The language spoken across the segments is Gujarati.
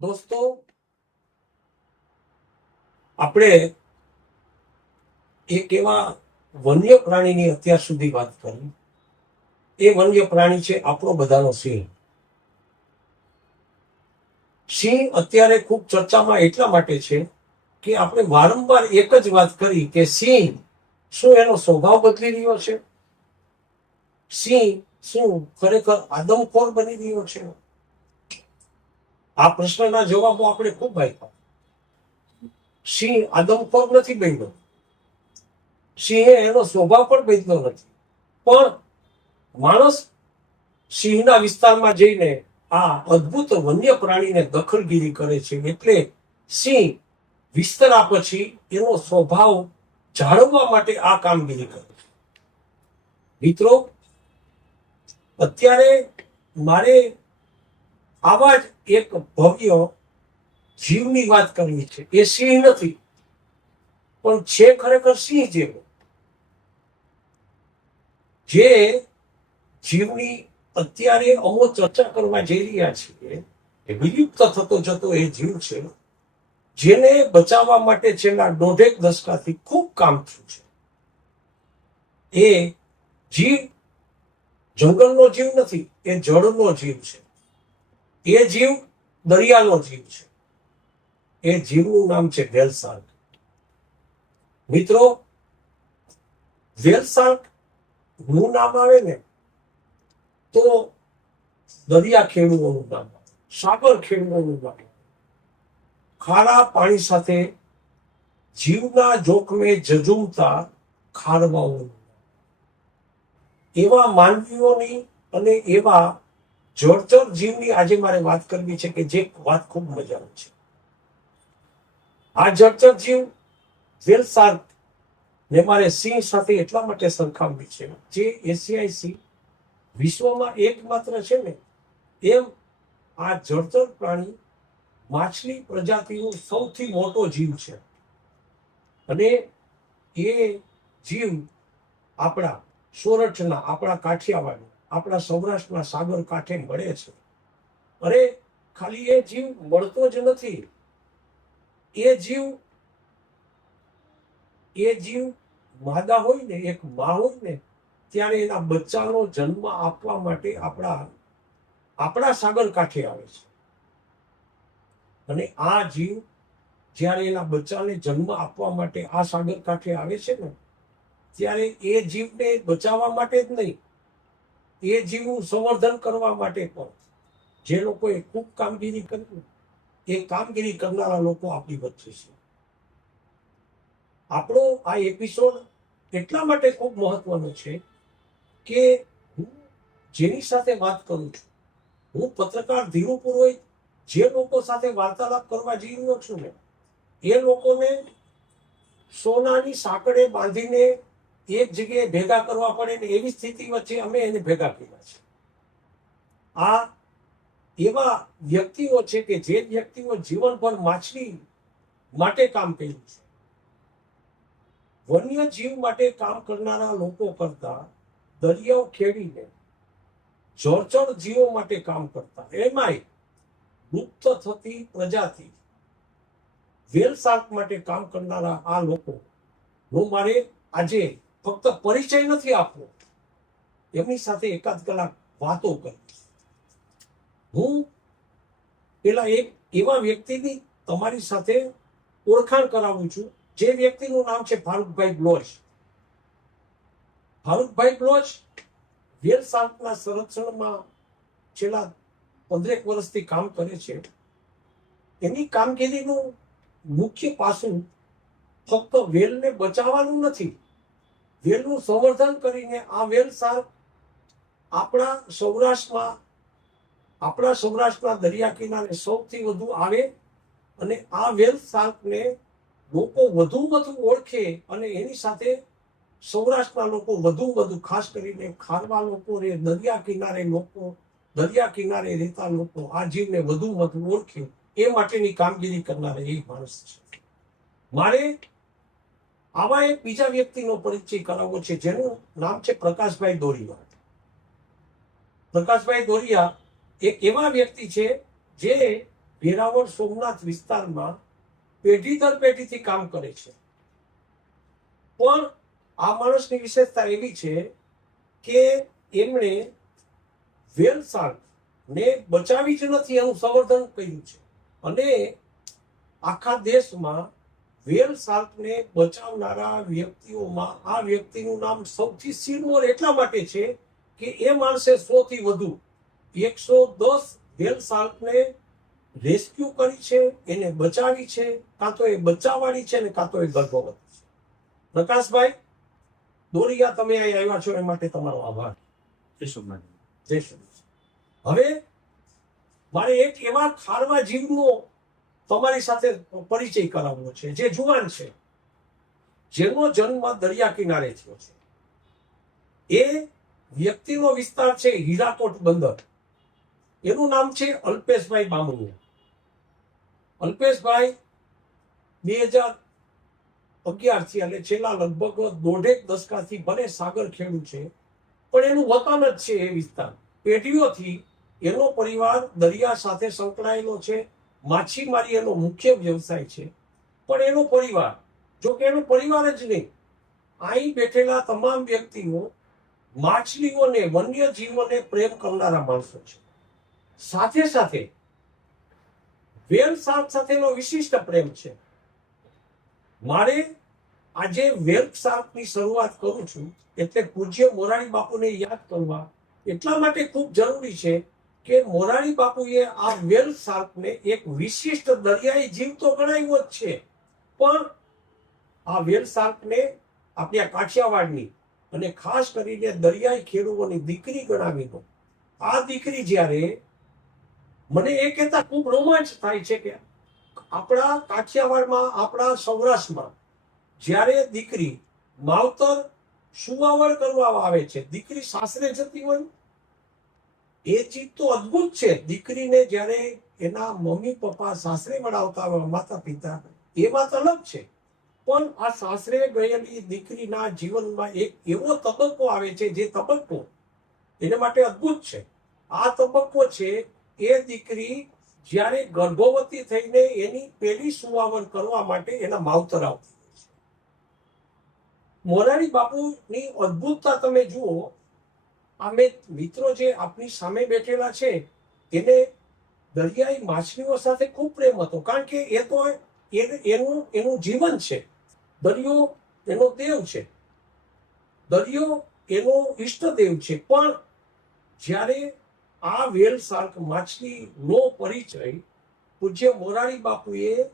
દોસ્તો, આપણે એક એવા વન્ય પ્રાણીની અત્યાર સુધી વાત કરી. એ વન્ય પ્રાણી છે આપણો બધાનો સિંહ. સિંહ અત્યારે ખૂબ ચર્ચામાં એટલા માટે છે કે આપણે વારંવાર એક જ વાત કરી કે સિંહ શું એનો સ્વભાવ બદલી રહ્યો છે? સિંહ શું ખરેખર આદમખોર બની રહ્યો છે? આ પ્રશ્નના જવાબો આપણે ખૂબ આપ્યા. સિંહ આદમખોર નથી બન્યો, સિંહે એનો સ્વભાવ પણ બદલ્યો નથી, પણ માણસ સિંહના વિસ્તારમાં જઈને આ અદ્ભુત વન્ય પ્રાણીને દખલગીરી કરે છે. એટલે સિંહ વિસ્તરા પછી એનો સ્વભાવ જાળવવા માટે આ કામગીરી કરે છે. મિત્રો, અત્યારે મારે આવા જ એક ભવ્ય જીવની વાત કરવી છે. એ સિંહ નથી, પણ છે ખરેખર સિંહ જેવો. જે જીવની અત્યારે અમો ચર્ચા કરવા જઈ રહ્યા છીએ એ વિલુપ્ત થતો જતો એ જીવ છે, જેને બચાવવા માટે છેલ્લા 1.5 દશકાથી ખૂબ કામ થયું છે. એ જીવ જંગલનો જીવ નથી, એ જળનો જીવ છે. એ જીવ દરિયાનો જીવ છે. એ જીવનું નામ છે વ્હેલ શાર્ક. મિત્રો, વ્હેલ શાર્ક નું નામ આવે ને તો દરિયા ખેડૂતોનું નામ આવે, સાગર ખેડૂતોનું નામ આવે. ખારા પાણી સાથે જીવના જોખમે ઝઝૂમતા ખારવાઓનું, એવા માનવીઓની અને એવા જળચર જીવની આજે મારે વાત કરવી છે કે જે વાત ખૂબ મજાની છે. આ જળચર જીવ વ્હેલ શાર્ક ને મારે સિંહ સાથે એટલા માટે સરખાવવી છે, જે એશિયાઈ સિંહ વિશ્વમાં એકમાત્ર છે ને, એમ આ જળચર પ્રાણી માછલી પ્રજાતિનો સૌથી મોટો જીવ છે. અને એ જીવ આપણા સોરઠના, આપણા કાઠિયાવાડ, આપણા સૌરાષ્ટ્રના સાગર કાંઠે મળે છે. અરે ખાલી એ જીવ મળતો જ નથી, એ જીવ માદા હોય ને, એક મા હોય ને, ત્યારે એના બચ્ચાનો જન્મ આપવા માટે આપણા સાગર કાંઠે આવે છે. અને આ જીવ જ્યારે એના બચ્ચાને જન્મ આપવા માટે આ સાગર કાંઠે આવે છે ને, ત્યારે એ જીવને બચાવવા માટે જ નહીં, એ જીવનું સંવર્ધન કરવા માટે પણ જે લોકોએ ખૂબ કામગીરી કરી, એ કામગીરી કરનારા લોકો આપણી વચ્ચે છે. આપણો આ એપિસોડ એટલા માટે ખૂબ મહત્વનો છે કે હું જેની સાથે વાત કરું છું, હું પત્રકાર ધીરુ પુરોહિત જે લોકો સાથે વાર્તાલાપ કરવા જઈ રહ્યો છું ને, એ લોકોને સોનાની સાંકળે બાંધીને એક જગ્યાએ ભેગા કરવા પડે ને એવી સ્થિતિ વચ્ચે અમે એને ભેગા કર્યા છે. આ એવા વ્યક્તિઓ છે કે જે વ્યક્તિઓ જીવનભર માછલી માટે કામ કર્યું છે. વન્ય જીવ માટે કામ કરનારા લોકો કરતા દરિયાઓ ખેડીને જળચર જીવો માટે કામ કરતા, એમાંય લુપ્ત થતી પ્રજાતિ વ્હેલ શાર્ક માટે કામ કરનારા આ લોકો નો મારે આજે ફક્ત પરિચય નથી આપવો, એમની સાથે એકાદ કલાક વાતો કરી. હું પેલા એક એવા વ્યક્તિની તમારી સાથે ઓળખાણ કરાવું છું, જે વ્યક્તિનું નામ છે ફારૂકભાઈ બ્લોચ. ફારૂકભાઈ બ્લોચ વ્હેલ શાર્કના સંરક્ષણમાં છેલ્લા 15 વર્ષથી કામ કરે છે. એની કામગીરીનું મુખ્ય પાસું ફક્ત વ્હેલને બચાવવાનું નથી, વ્હેલનું સંવર્ધન કરીને આ વ્હેલ શાર્ક આપણા સૌરાષ્ટ્રના દરિયા કિનારે સૌથી વધુ આવે અને આ વ્હેલ શાર્કને લોકો વધુ ઓળખે અને એની સાથે સૌરાષ્ટ્રના લોકો વધુ ખાસ કરીને ખારવા લોકો રે, દરિયા કિનારે રહેતા લોકો આ જીવને વધુ ઓળખે, એ માટેની કામગીરી કરનારા એ માણસ છે. મારે આવા એક બીજા વ્યક્તિનો પરિચય કરાવવો છે, જેનું નામ છે પ્રકાશભાઈ દોરીયા. પ્રકાશભાઈ દોરીયા એક એવા વ્યક્તિ છે જે વેરાવળ સોમનાથ વિસ્તારમાં પેઢી દર પેઢીથી કામ કરે છે. પણ આ માણસની વિશેષતા એવી છે કે એમણે વેલ શાર્કને બચાવી જ નથી, એનું સંવર્ધન કર્યું છે. અને આખા દેશમાં વેલ શાર્કને બચાવનારા વ્યક્તિઓમાં આ વ્યક્તિનું નામ સૌથી સિરમોર એટલા માટે છે કે એ માણસે 100 થી વધુ 110 વેલ શાર્કને રેસ્ક્યુ કરી છે, એને બચાવી છે. કાં તો એ બચાવવાળી છે ને કાં તો એ ગર્ભવતી છે. પ્રકાશભાઈ દોરિયા, તમે અહીં આવ્યા છો એ માટે તમારો આભાર. જય સોમનાથ. જય સોમનાથ. હવે મારે એક એવા ખારવા જીવનો તમારી સાથે પરિચય કરાવવો છે જે જુવાન છે, જેનો જન્મ દરિયા કિનારે થયો છે. એ વ્યક્તિનો વિસ્તાર છે હીરાકોટ બંદર. એનું નામ છે અલ્પેશભાઈ બામણિયા. અલ્પેશભાઈ 2011 થી એટલે છેલ્લા લગભગ દોઢેક દશકાથી ભલે સાગર ખેડૂ છે, પણ એનું વતન જ છે એ વિસ્તાર. પેઢીઓથી એનો પરિવાર દરિયા સાથે સંકળાયેલો છે. માછીમારી એનો મુખ્ય વ્યવસાય છે. પણ એનો પરિવાર, જો કે એનો પરિવાર જ નહીં, અહીં બેઠેલા તમામ વ્યક્તિઓ માછલીઓને, વન્ય જીવોને પ્રેમ કરનારા માણસો છે. સાથે સાથે વેલ શાર્ક સાથેનો વિશિષ્ટ પ્રેમ છે. મારે આજે વેલ શાર્કની શરૂઆત કરું છું એટલે પૂજ્ય મોરારી બાપુને યાદ કરવા એટલા માટે ખૂબ જરૂરી છે કે મોરારી બાપુએ આ વેલ શાર્કને એક વિશિષ્ટ દરિયાઈ જીવ તો ગણાવ્યો જ છે, પણ આ વેલ શાર્કને આપણી કાઠિયાવાડની અને ખાસ કરીને દરિયાઈ ખેડૂતોની દીકરી ગણાવીનો. આ દીકરી જ્યારે, મને એ કહેતા ખૂબ રોમાંચ થાય છે કે આપણા કાઠિયાવાડમાં, આપણા સૌરાષ્ટ્રમાં જ્યારે દીકરી માવતર સુવાવડ કરવા આવે છે, દીકરી સાસરે જતી હોય, એ ચીજ તો અદ્ભુત છે. દીકરીને જ્યારે એના મમ્મી પપ્પા સાસરે વળાવતા હોય, માતા પિતા, એ વાત અલગ છે. પણ આ સાસરે ગયેલી દીકરીના જીવનમાં એક એવો તબક્કો આવે છે જે તબક્કો એને માટે અદ્ભુત છે. આ તબક્કો છે એ દીકરી જ્યારે ગર્ભવતી થઈને એની પહેલી સુવાવડ કરવા માટે એના માવતર આવતી હોય છે. મોરારી બાપુની અદ્ભુતતા તમે જુઓ. અમે મિત્રો જે આપની સામે બેઠેલા છે એને દરિયાઈ માછલીઓ સાથે ખૂબ પ્રેમ હતો, કારણ કે એ તો એનું જીવન છે. દરિયો એનો દેવ છે, દરિયો એનો ઈષ્ટદેવ છે. પણ જ્યારે આ વેલ શાર્ક માછલીનો પરિચય પૂજ્ય મોરારી બાપુએ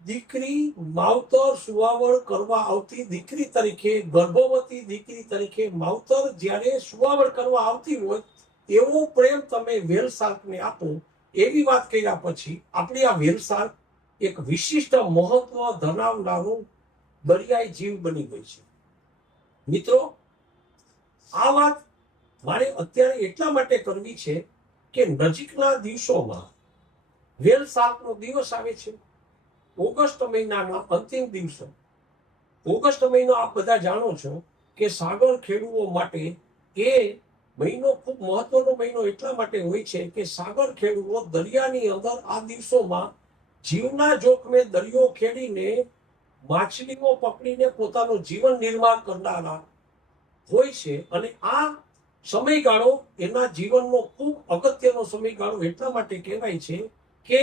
દીકરી માવતર સુવાવડ કરવા આવતી દીકરી તરીકે, ગર્ભવતી દીકરી તરીકે માવતર જ્યારે સુવાવડ કરવા આવતી હોય એવો પ્રેમ તમે વેલ શાર્કને આપો, એવી વાત કર્યા પછી આપણી આ વેલ શાર્ક એક વિશિષ્ટ મહત્વ ધરાવનારું દરિયાઈ જીવ બની ગઈ છે. મિત્રો, આ વાત મારે અત્યારે એટલા માટે કરવી છે કે નજીકના દિવસોમાં વેલ શાર્કનો દિવસ આવે છે. ઓગસ્ટ મહિનાના અંતિમ દિવસો. ઓગસ્ટ મહિનો આપ બધા જાણો છો કે સાગર ખેડૂઓ માટે એ મહિનો ખૂબ મહત્વનો મહિનો એટલા માટે હોય છે કે સાગર ખેડૂઓ દરિયાની અંદર આ દિવસોમાં જીવના જોખમે દરિયો ખેડીને માછલીઓ પકડીને પોતાનું જીવન નિર્વાહ કરનારા હોય છે. અને આ સમયગાળો એના જીવનનો ખૂબ અગત્યનો સમયગાળો એટલા માટે કહેવાય છે કે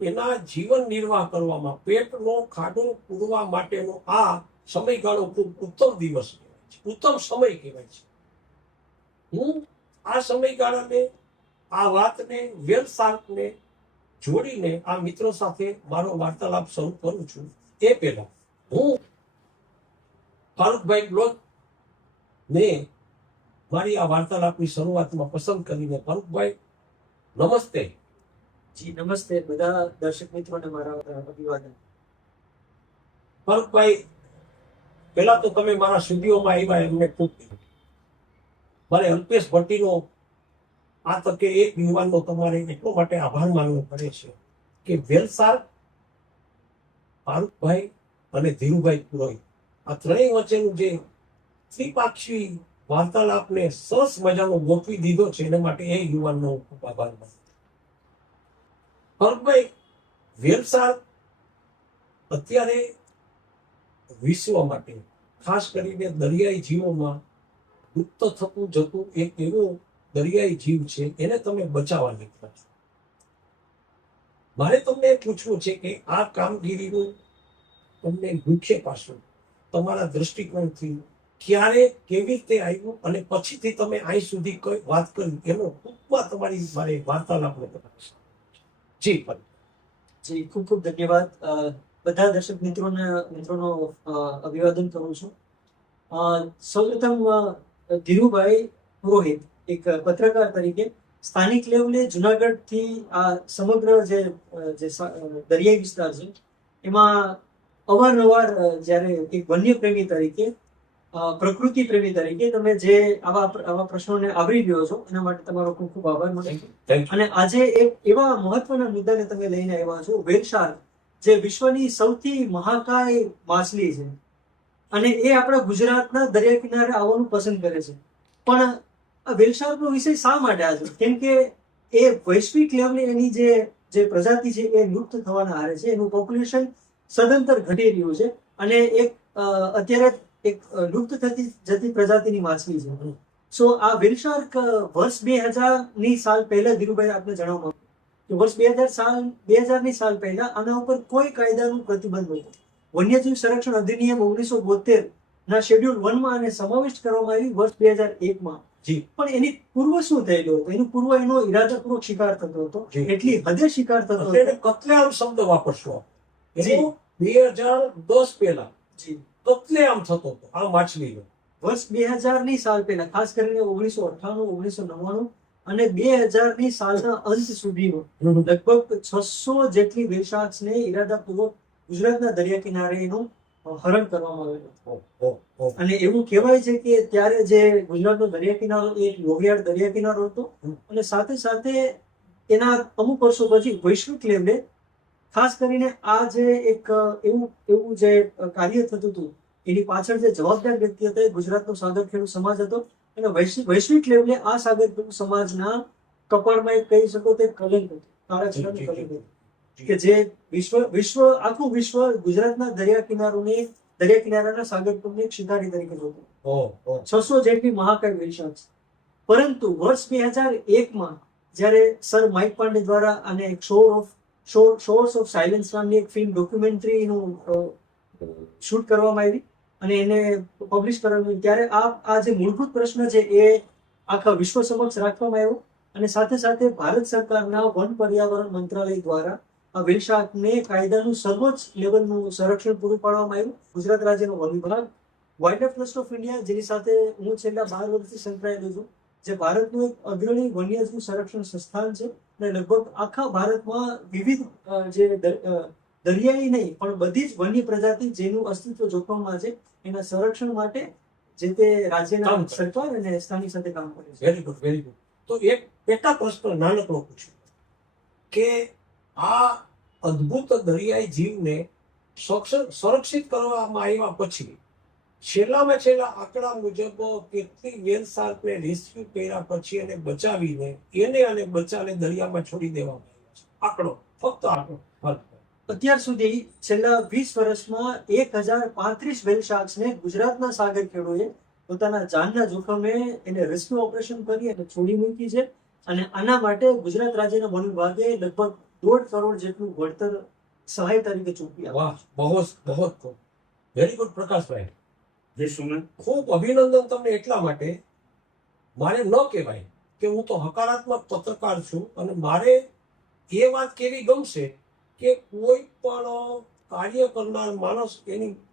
એના જીવન નિર્વાહ કરવામાં, પેટનો ખાડો પૂરવા માટેનો આ સમયગાળો ખૂબ ઉત્તમ દિવસ કહેવાય છે, ઉત્તમ સમય કહેવાય છે. હું આ સમયગાળાને, આ વાતને, વેલ શાર્કને જોડીને આ મિત્રો સાથે મારો વાર્તાલાપ શરૂ કરું છું. એ પહેલા હું ફારૂકભાઈ બ્લોગ ને મારી આ વાર્તાલાપની શરૂઆતમાં પસંદ કરીને, ફારૂકભાઈ નમસ્તે. જી નમસ્તે. બધા દર્શક મિત્રોને મારા અભિવાદન. ફારૂકભાઈ, પહેલા તો તમે મારા સ્ટુડિયોમાં આવ્યા એમને ખૂબ મારે અલ્પેશ ભટ્ટીનો આ તકે એક યુવાનનો તમારે એટલો માટે આભાર માનવો પડે છે કે વેલ શાર્ક, ફારૂકભાઈ અને ધીરુભાઈ પુરોહિત, આ ત્રણેય વચ્ચેનું જે ત્રિપાક્ષી વાર્તાલાપને સરસ મજાનો ગોઠવી દીધો છે, એના માટે એ યુવાનનો ખૂબ આભાર માનું. ફારૂકભાઈ, વેલસાડ અત્યારે વિશ્વ માટે ખાસ કરીને દરિયાઈ જીવોમાં લુપ્ત થતું જતું એક એવું દરિયાઈ જીવ છે, એને તમે બચાવવા નીકળ્યા છો. મારે તમને એ પૂછવું છે કે આ કામગીરીનું તમને મુખ્ય પાસું તમારા દ્રષ્ટિકોણથી ક્યારે કેવી રીતે આવ્યું અને પછીથી તમે અહીં સુધી કઈ વાત કરી એનો ટૂંકમાં તમારી મારે વાર્તાલાપને કરવાનો છે. જી ફરી. જી ખૂબ ખૂબ ધન્યવાદ. બધા દર્શક મિત્રોનો અભિવાદન કરું છું. સૌપ્રથમ ધીરુભાઈ પુરોહિત એક પત્રકાર તરીકે સ્થાનિક લેવલે જુનાગઢથી આ સમગ્ર જે દરિયાઈ વિસ્તાર છે એમાં અવારનવાર જ્યારે એક વન્ય પ્રેમી તરીકે પ્રકૃતિ પ્રેમી તરીકે તમે જે આવા પ્રશ્નોને આવરી રહ્યો છો એના માટે તમારો ખૂબ ખૂબ આભાર મને. અને આજે એક એવા મહત્વના મુદ્દાને તમે લઈને આવ્યા છો, વ્હેલ શાર્ક, જે વિશ્વની સૌથી મહાકાય માછલી છે અને એ આપણા ગુજરાતના દરિયા કિનારે આવવાનું પસંદ કરે છે. પણ આ વ્હેલ શાર્કનો વિષય શા માટે આજે? કેમ કે એ વૈશ્વિક લેવલે એની જે પ્રજાતિ છે એ લુપ્ત થવાના આરે છે. એનું પોપ્યુલેશન સદંતર ઘટી રહ્યું છે અને એક અત્યારે એક લુપ્ત થતી જતી પ્રજાતિની માછલી છે. સો આ વ્હેલ શાર્ક વર્ષ 2000 સાલ પહેલા, ધીરુભાઈ આપને જણાવવા કે વર્ષ 2000 સાલ પહેલા આના ઉપર કોઈ કાયદાનું પ્રતિબંધ નહોતો. વન્યજીવ સંરક્ષણ અધિનિયમ 1972 ના શેડ્યુલ 1 માં આને સમાવિષ્ટ કરવામાં આવી વર્ષ 2001 જી. પણ એની પૂર્વ શું થયેલું હતું? એનું પૂર્વ એનો ઇરાદાપૂર્વક શિકાર થતો હતો, એટલી હદે શિકાર થતો હતો. કતલેઆમ શબ્દ વાપરશો. એનો 2010 પહેલા જી કતલેઆમ થતો હતો આ માછલીનો. વર્ષ 2000 સાલ પહેલા, ખાસ કરીને 1998, 1999 અને 2000 સાલના અંત સુધીમાં લગભગ 600 જેટલી વ્હેલ શાર્ક્સને ઇરાદાપૂર્વક ગુજરાતના દરિયા કિનારે એનું હરણ કરવામાં આવેલું. અને એવું કહેવાય છે કે ત્યારે જે ગુજરાતનો દરિયા કિનારો એક લોહિયાળ દરિયા કિનારો હતો અને સાથે સાથે એના અમુક વર્ષો પછી વૈશ્વિક લેવલે ખાસ કરીને આ જે એક એવું જે કાર્ય થતું હતું એની પાછળ જે જવાબદાર વ્યક્તિ હતા એ ગુજરાતનો સાગર ખેડૂત સમાજ હતો. અને વૈશ્વિક લેવલે આ સાગર ખેડૂત સમાજના કપાળમાં એક કહી શકો તે કલંક હતું, કાળા કલંક હતું કે જે આખું વિશ્વ ગુજરાતના દરિયા કિનારાના સાગર ખેડૂતને એક શિકારી તરીકે જોતું. 600 જેટલી મહાકાય વ્હેલ શાર્ક. પરંતુ વર્ષ 2001 જ્યારે સર માઇક પાંડે દ્વારા આને એક શોર્સ ઓફ સાયલેન્સ નામની એક ફિલ્મ ડોક્યુમેન્ટરીનું શૂટ કરવામાં આવી અને એને પબ્લિશ કરવામાં આવી, ત્યારે આ જે મૂળભૂત પ્રશ્ન છે એ આખા વિશ્વ સમક્ષ રાખવામાં આવ્યો. અને સાથે સાથે ભારત સરકારના વન પર્યાવરણ મંત્રાલય દ્વારા આ વ્હેલ શાર્કને કાયદાનું સર્વોચ્ચ લેવલનું સંરક્ષણ પૂરું પાડવામાં આવ્યું. ગુજરાત રાજ્યનો વન વિભાગ, વાઇલ્ડલાઇફ ટ્રસ્ટ ઓફ ઇન્ડિયા, જેની સાથે હું છેલ્લા 12 વર્ષથી સંકળાયેલો છું, જે ભારતનું એક અગ્રણી વન્યજીવ સંરક્ષણ સંસ્થાન છે અને લગભગ આખા ભારતમાં વિવિધ જે દરિયાઈ નહીં પણ બધી જ વન્ય પ્રજાતિ જેનું અસ્તિત્વ જોખમમાં છે એના સંરક્ષણ માટે જે તે રાજ્યના સરકાર અને સ્થાનિક સાથે કામ કરે છે. Very good, very good. તો એક પેટા પ્રશ્ન નાનકડો પૂછ્યો કે આ અદ્ભુત દરિયાઈ જીવને સંરક્ષિત કરવામાં આવ્યા પછી છેલ્લા આંકડા મુજબ કેટલી વ્હેલ શાર્કને રેસ્ક્યુ કર્યા પછી એને બચાવીને અને બચાને દરિયામાં છોડી દેવામાં આવ્યા છે? આંકડો, ફક્ત આંકડો. અત્યાર સુધી છેલ્લા 20 વર્ષમાં 1035 વ્હેલ શાર્ક્સને ગુજરાતના સાગર ખેડૂએ પોતાના જાનના જોખમે એને રેસ્ક્યુ ઓપરેશન કરી અને છોડી મૂકી છે. અને આના માટે ગુજરાત રાજ્યના વન વિભાગે લગભગ 1.5 કરોડ જેટલું વળતર સહાય તરીકે ચૂકવી આપ્યું. વાહ, બહુ વેરી ગુડ પ્રકાશભાઈ. જય સુમન. ખૂબ અભિનંદન તમને એટલા માટે. મારે ન કહેવાય કે હું તો હકારાત્મક પત્રકાર છું અને મારે એ વાત કેવી ગમશે કે કોઈ પણ કાર્ય કરનાર માણસ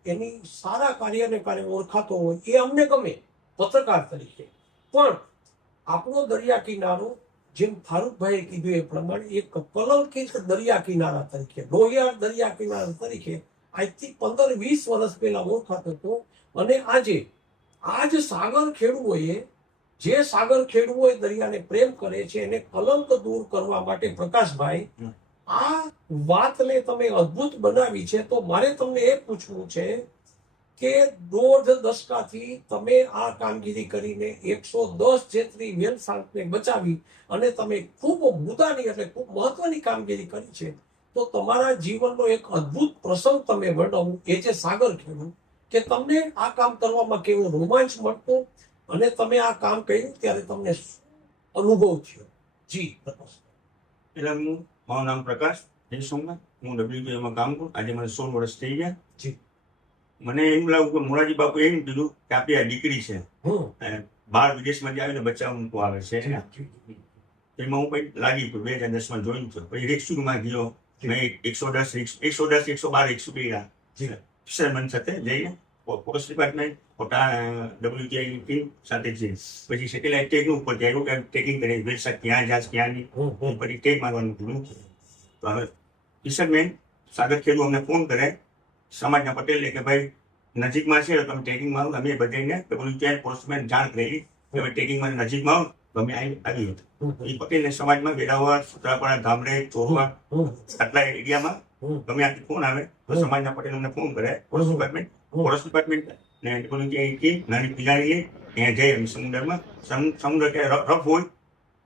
એની સારા કાર્યને કારણે ઓળખાતો હોય એ અમને ગમે પત્રકાર તરીકે. પણ આપણો દરિયા કિનારો, જેમ ફારૂકભાઈએ કીધું એ પ્રમાણે, એક કલંકિત દરિયા કિનારા તરીકે, લોહિયાળ દરિયા કિનારા તરીકે આજથી 15-20 વર્ષ પહેલા ઓળખાતો હતો. અને આજે આજ સાગર ખેડૂઓએ દરિયાને પ્રેમ કરે છે એને કલંક દૂર કરવા માટે પ્રકાશભાઈ આ વાતને તમે અદ્ભુત બનાવી છે. તો મારે તમને એ પૂછવું છે કે 1.5 દશકાથી તમે આ કામગીરી કરીને 110 જેટલી વ્હેલ શાર્કને બચાવી અને તમે ખૂબ મુદ્દાની એટલે ખૂબ મહત્વની કામગીરી કરી છે. તો તમારા જીવનનો એક અદ્ભુત પ્રસંગ તમે વર્ણવો, એ જે સાગર ખેડૂ, કે તમને આ કામ કરવામાં કેવો રોમાંચ મળતો અને તમે આ કામ કર્યું ત્યારે તમને શું અનુભવ થયો? જી પ્રકાશ. એટલે મારું નામ પ્રકાશ જય સોમનાથ. હું WTમાં કામ કરું. આજે મને 16 વર્ષ થઈ ગયા. જી. મને એમ લાગ્યું કે મોરારજી બાપુ એમ કીધું કે આપણી આ દીકરી છે, હમ. બહાર વિદેશમાંથી આવીને બચ્ચા મૂકવા આવે છે. જી. એમાં હું કંઈક લાગી ગયું. 2010માં જોઈન થયો. પછી રેસ્ક્યુમાં ગયો. મેં 110, 112, 102 જી. ફિશરમેન સાથે જઈને ફોરેસ્ટ ડિપાર્ટમેન્ટ ખોટા WTI ની ટીમ સાથે જઈએ. પછી સેટેલાઇટ ટેગ ઉપર જાય કે ટેકિંગ કરી વેલસાક ક્યાં જાય ક્યાં નહીં, પછી ટેગ મારવાનું કીધું. તો હવે ફિશરમેન સાગર ખેડૂ અમને ફોન કરે સમાજના પટેલને કે ભાઈ નજીકમાં છે તમે ટેકિંગ મારો. અમે બધાને WTI ફોરેસ્ટમેન જાણ કરી કે ભાઈ ટેકિંગ મારે નજીકમાં આવો. અમે આવી હતા. એ પટેલને સમાજમાં વેરાવળ, સુત્રાપાડા, ધામરે, ચોરવા આટલા એરિયામાં ગમે ત્યાંથી ફોન આવે તો સમાજના પટેલ અમને ફોન કરે. ફોરેસ્ટ ડિપાર્ટમેન્ટ ને ટીમ નાની પિલાડી ત્યાં જઈ અમે સમુદ્રમાં. સમુદ્ર ક્યારે રફ હોય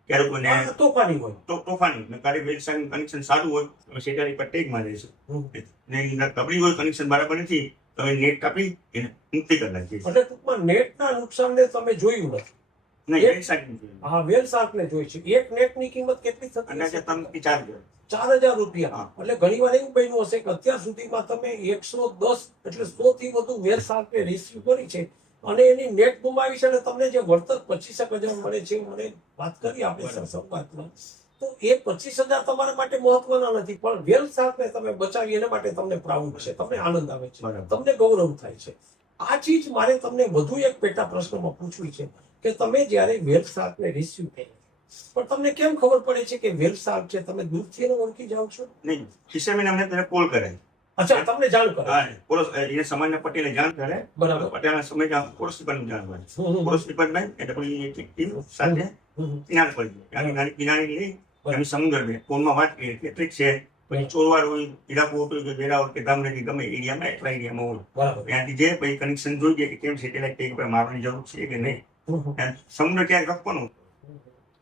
ક્યારે કોઈને તોફાની હોય તોફાની ને ક્યારે વેલસાનું કનેક્શન સારું હોય તો સેટેલાઇટ પર ટેગ મારે છે. ને કબડી હોય કનેક્શન બરાબર નથી તો અમે નેટ કાપી એને મુક્તિ કરી નાખીએ. એટલે ટૂંકમાં નેટના નુકસાનને તમે જોયું નથી? નહીં, વેલસાક હા, વેલ શાર્કને જોઈ છે. એક નેટની કિંમત કેટલી થતી અંદાજે હશે? 3 થી 4 4,000 રૂપિયા. એટલે ઘણી વાર એવું બન્યું હશે કે અત્યાર સુધીમાં તમે 110 એટલે 100 થી વધુ વેલ શાર્કને રેસ્ક્યુ કરી છે અને એની નેટ ગુમાવી છે અને તમને જે વળતર 25,000 મળે છે, મને વાત કરી આપણે સંવાદમાં, તો એ 25,000 તમારા માટે મહત્વના નથી, પણ વેલ શાર્કને તમે બચાવી એના માટે તમને પ્રાઉડ છે, તમને આનંદ આવે છે, તમને ગૌરવ થાય છે. આ ચીજ મારે તમને વધુ એક પેટા પ્રશ્નમાં પૂછવી છે કે તમે જ્યારે વેલ શાર્કને રેસ્ક્યુ કરી પણ તમને કેમ ખબર પડે છે કે વેલ શાર્ક છે? તમે દૂરથી એને ઓળખી જાઓ છો? નહીં, ફિશરમેન અમને તેને કોલ કરે. અચ્છા, તમને જાણ કરે? હા, એને સમાજના પટેલે જાણ કરે. બરાબર. પટેલના સમય ફોરેસ્ટ ડિપાર્ટમેન્ટ જાણ કરે. ફોરેસ્ટ ડિપાર્ટમેન્ટ એટલે પછી એક ટીમ સાથે કિનારે પડી જાય. નાની કિનારે લઈ અમે સમુદ્ર ફોનમાં વાત કરીએ કેટલીક છે. પછી ચોરવાડ હોય, હીરાપુર હોય કે વેરાવળ કે ધામરેજી ગમે એરિયામાં એટલા એરિયામાં હોય. બરાબર. ત્યાંથી જે પછી કનેક્શન જોઈ જાય કે કેમ સેટેલાઇટ ટેગ પર મારવાની જરૂર છે કે નહીં. સમુદ્ર ક્યાંક રખવાનું.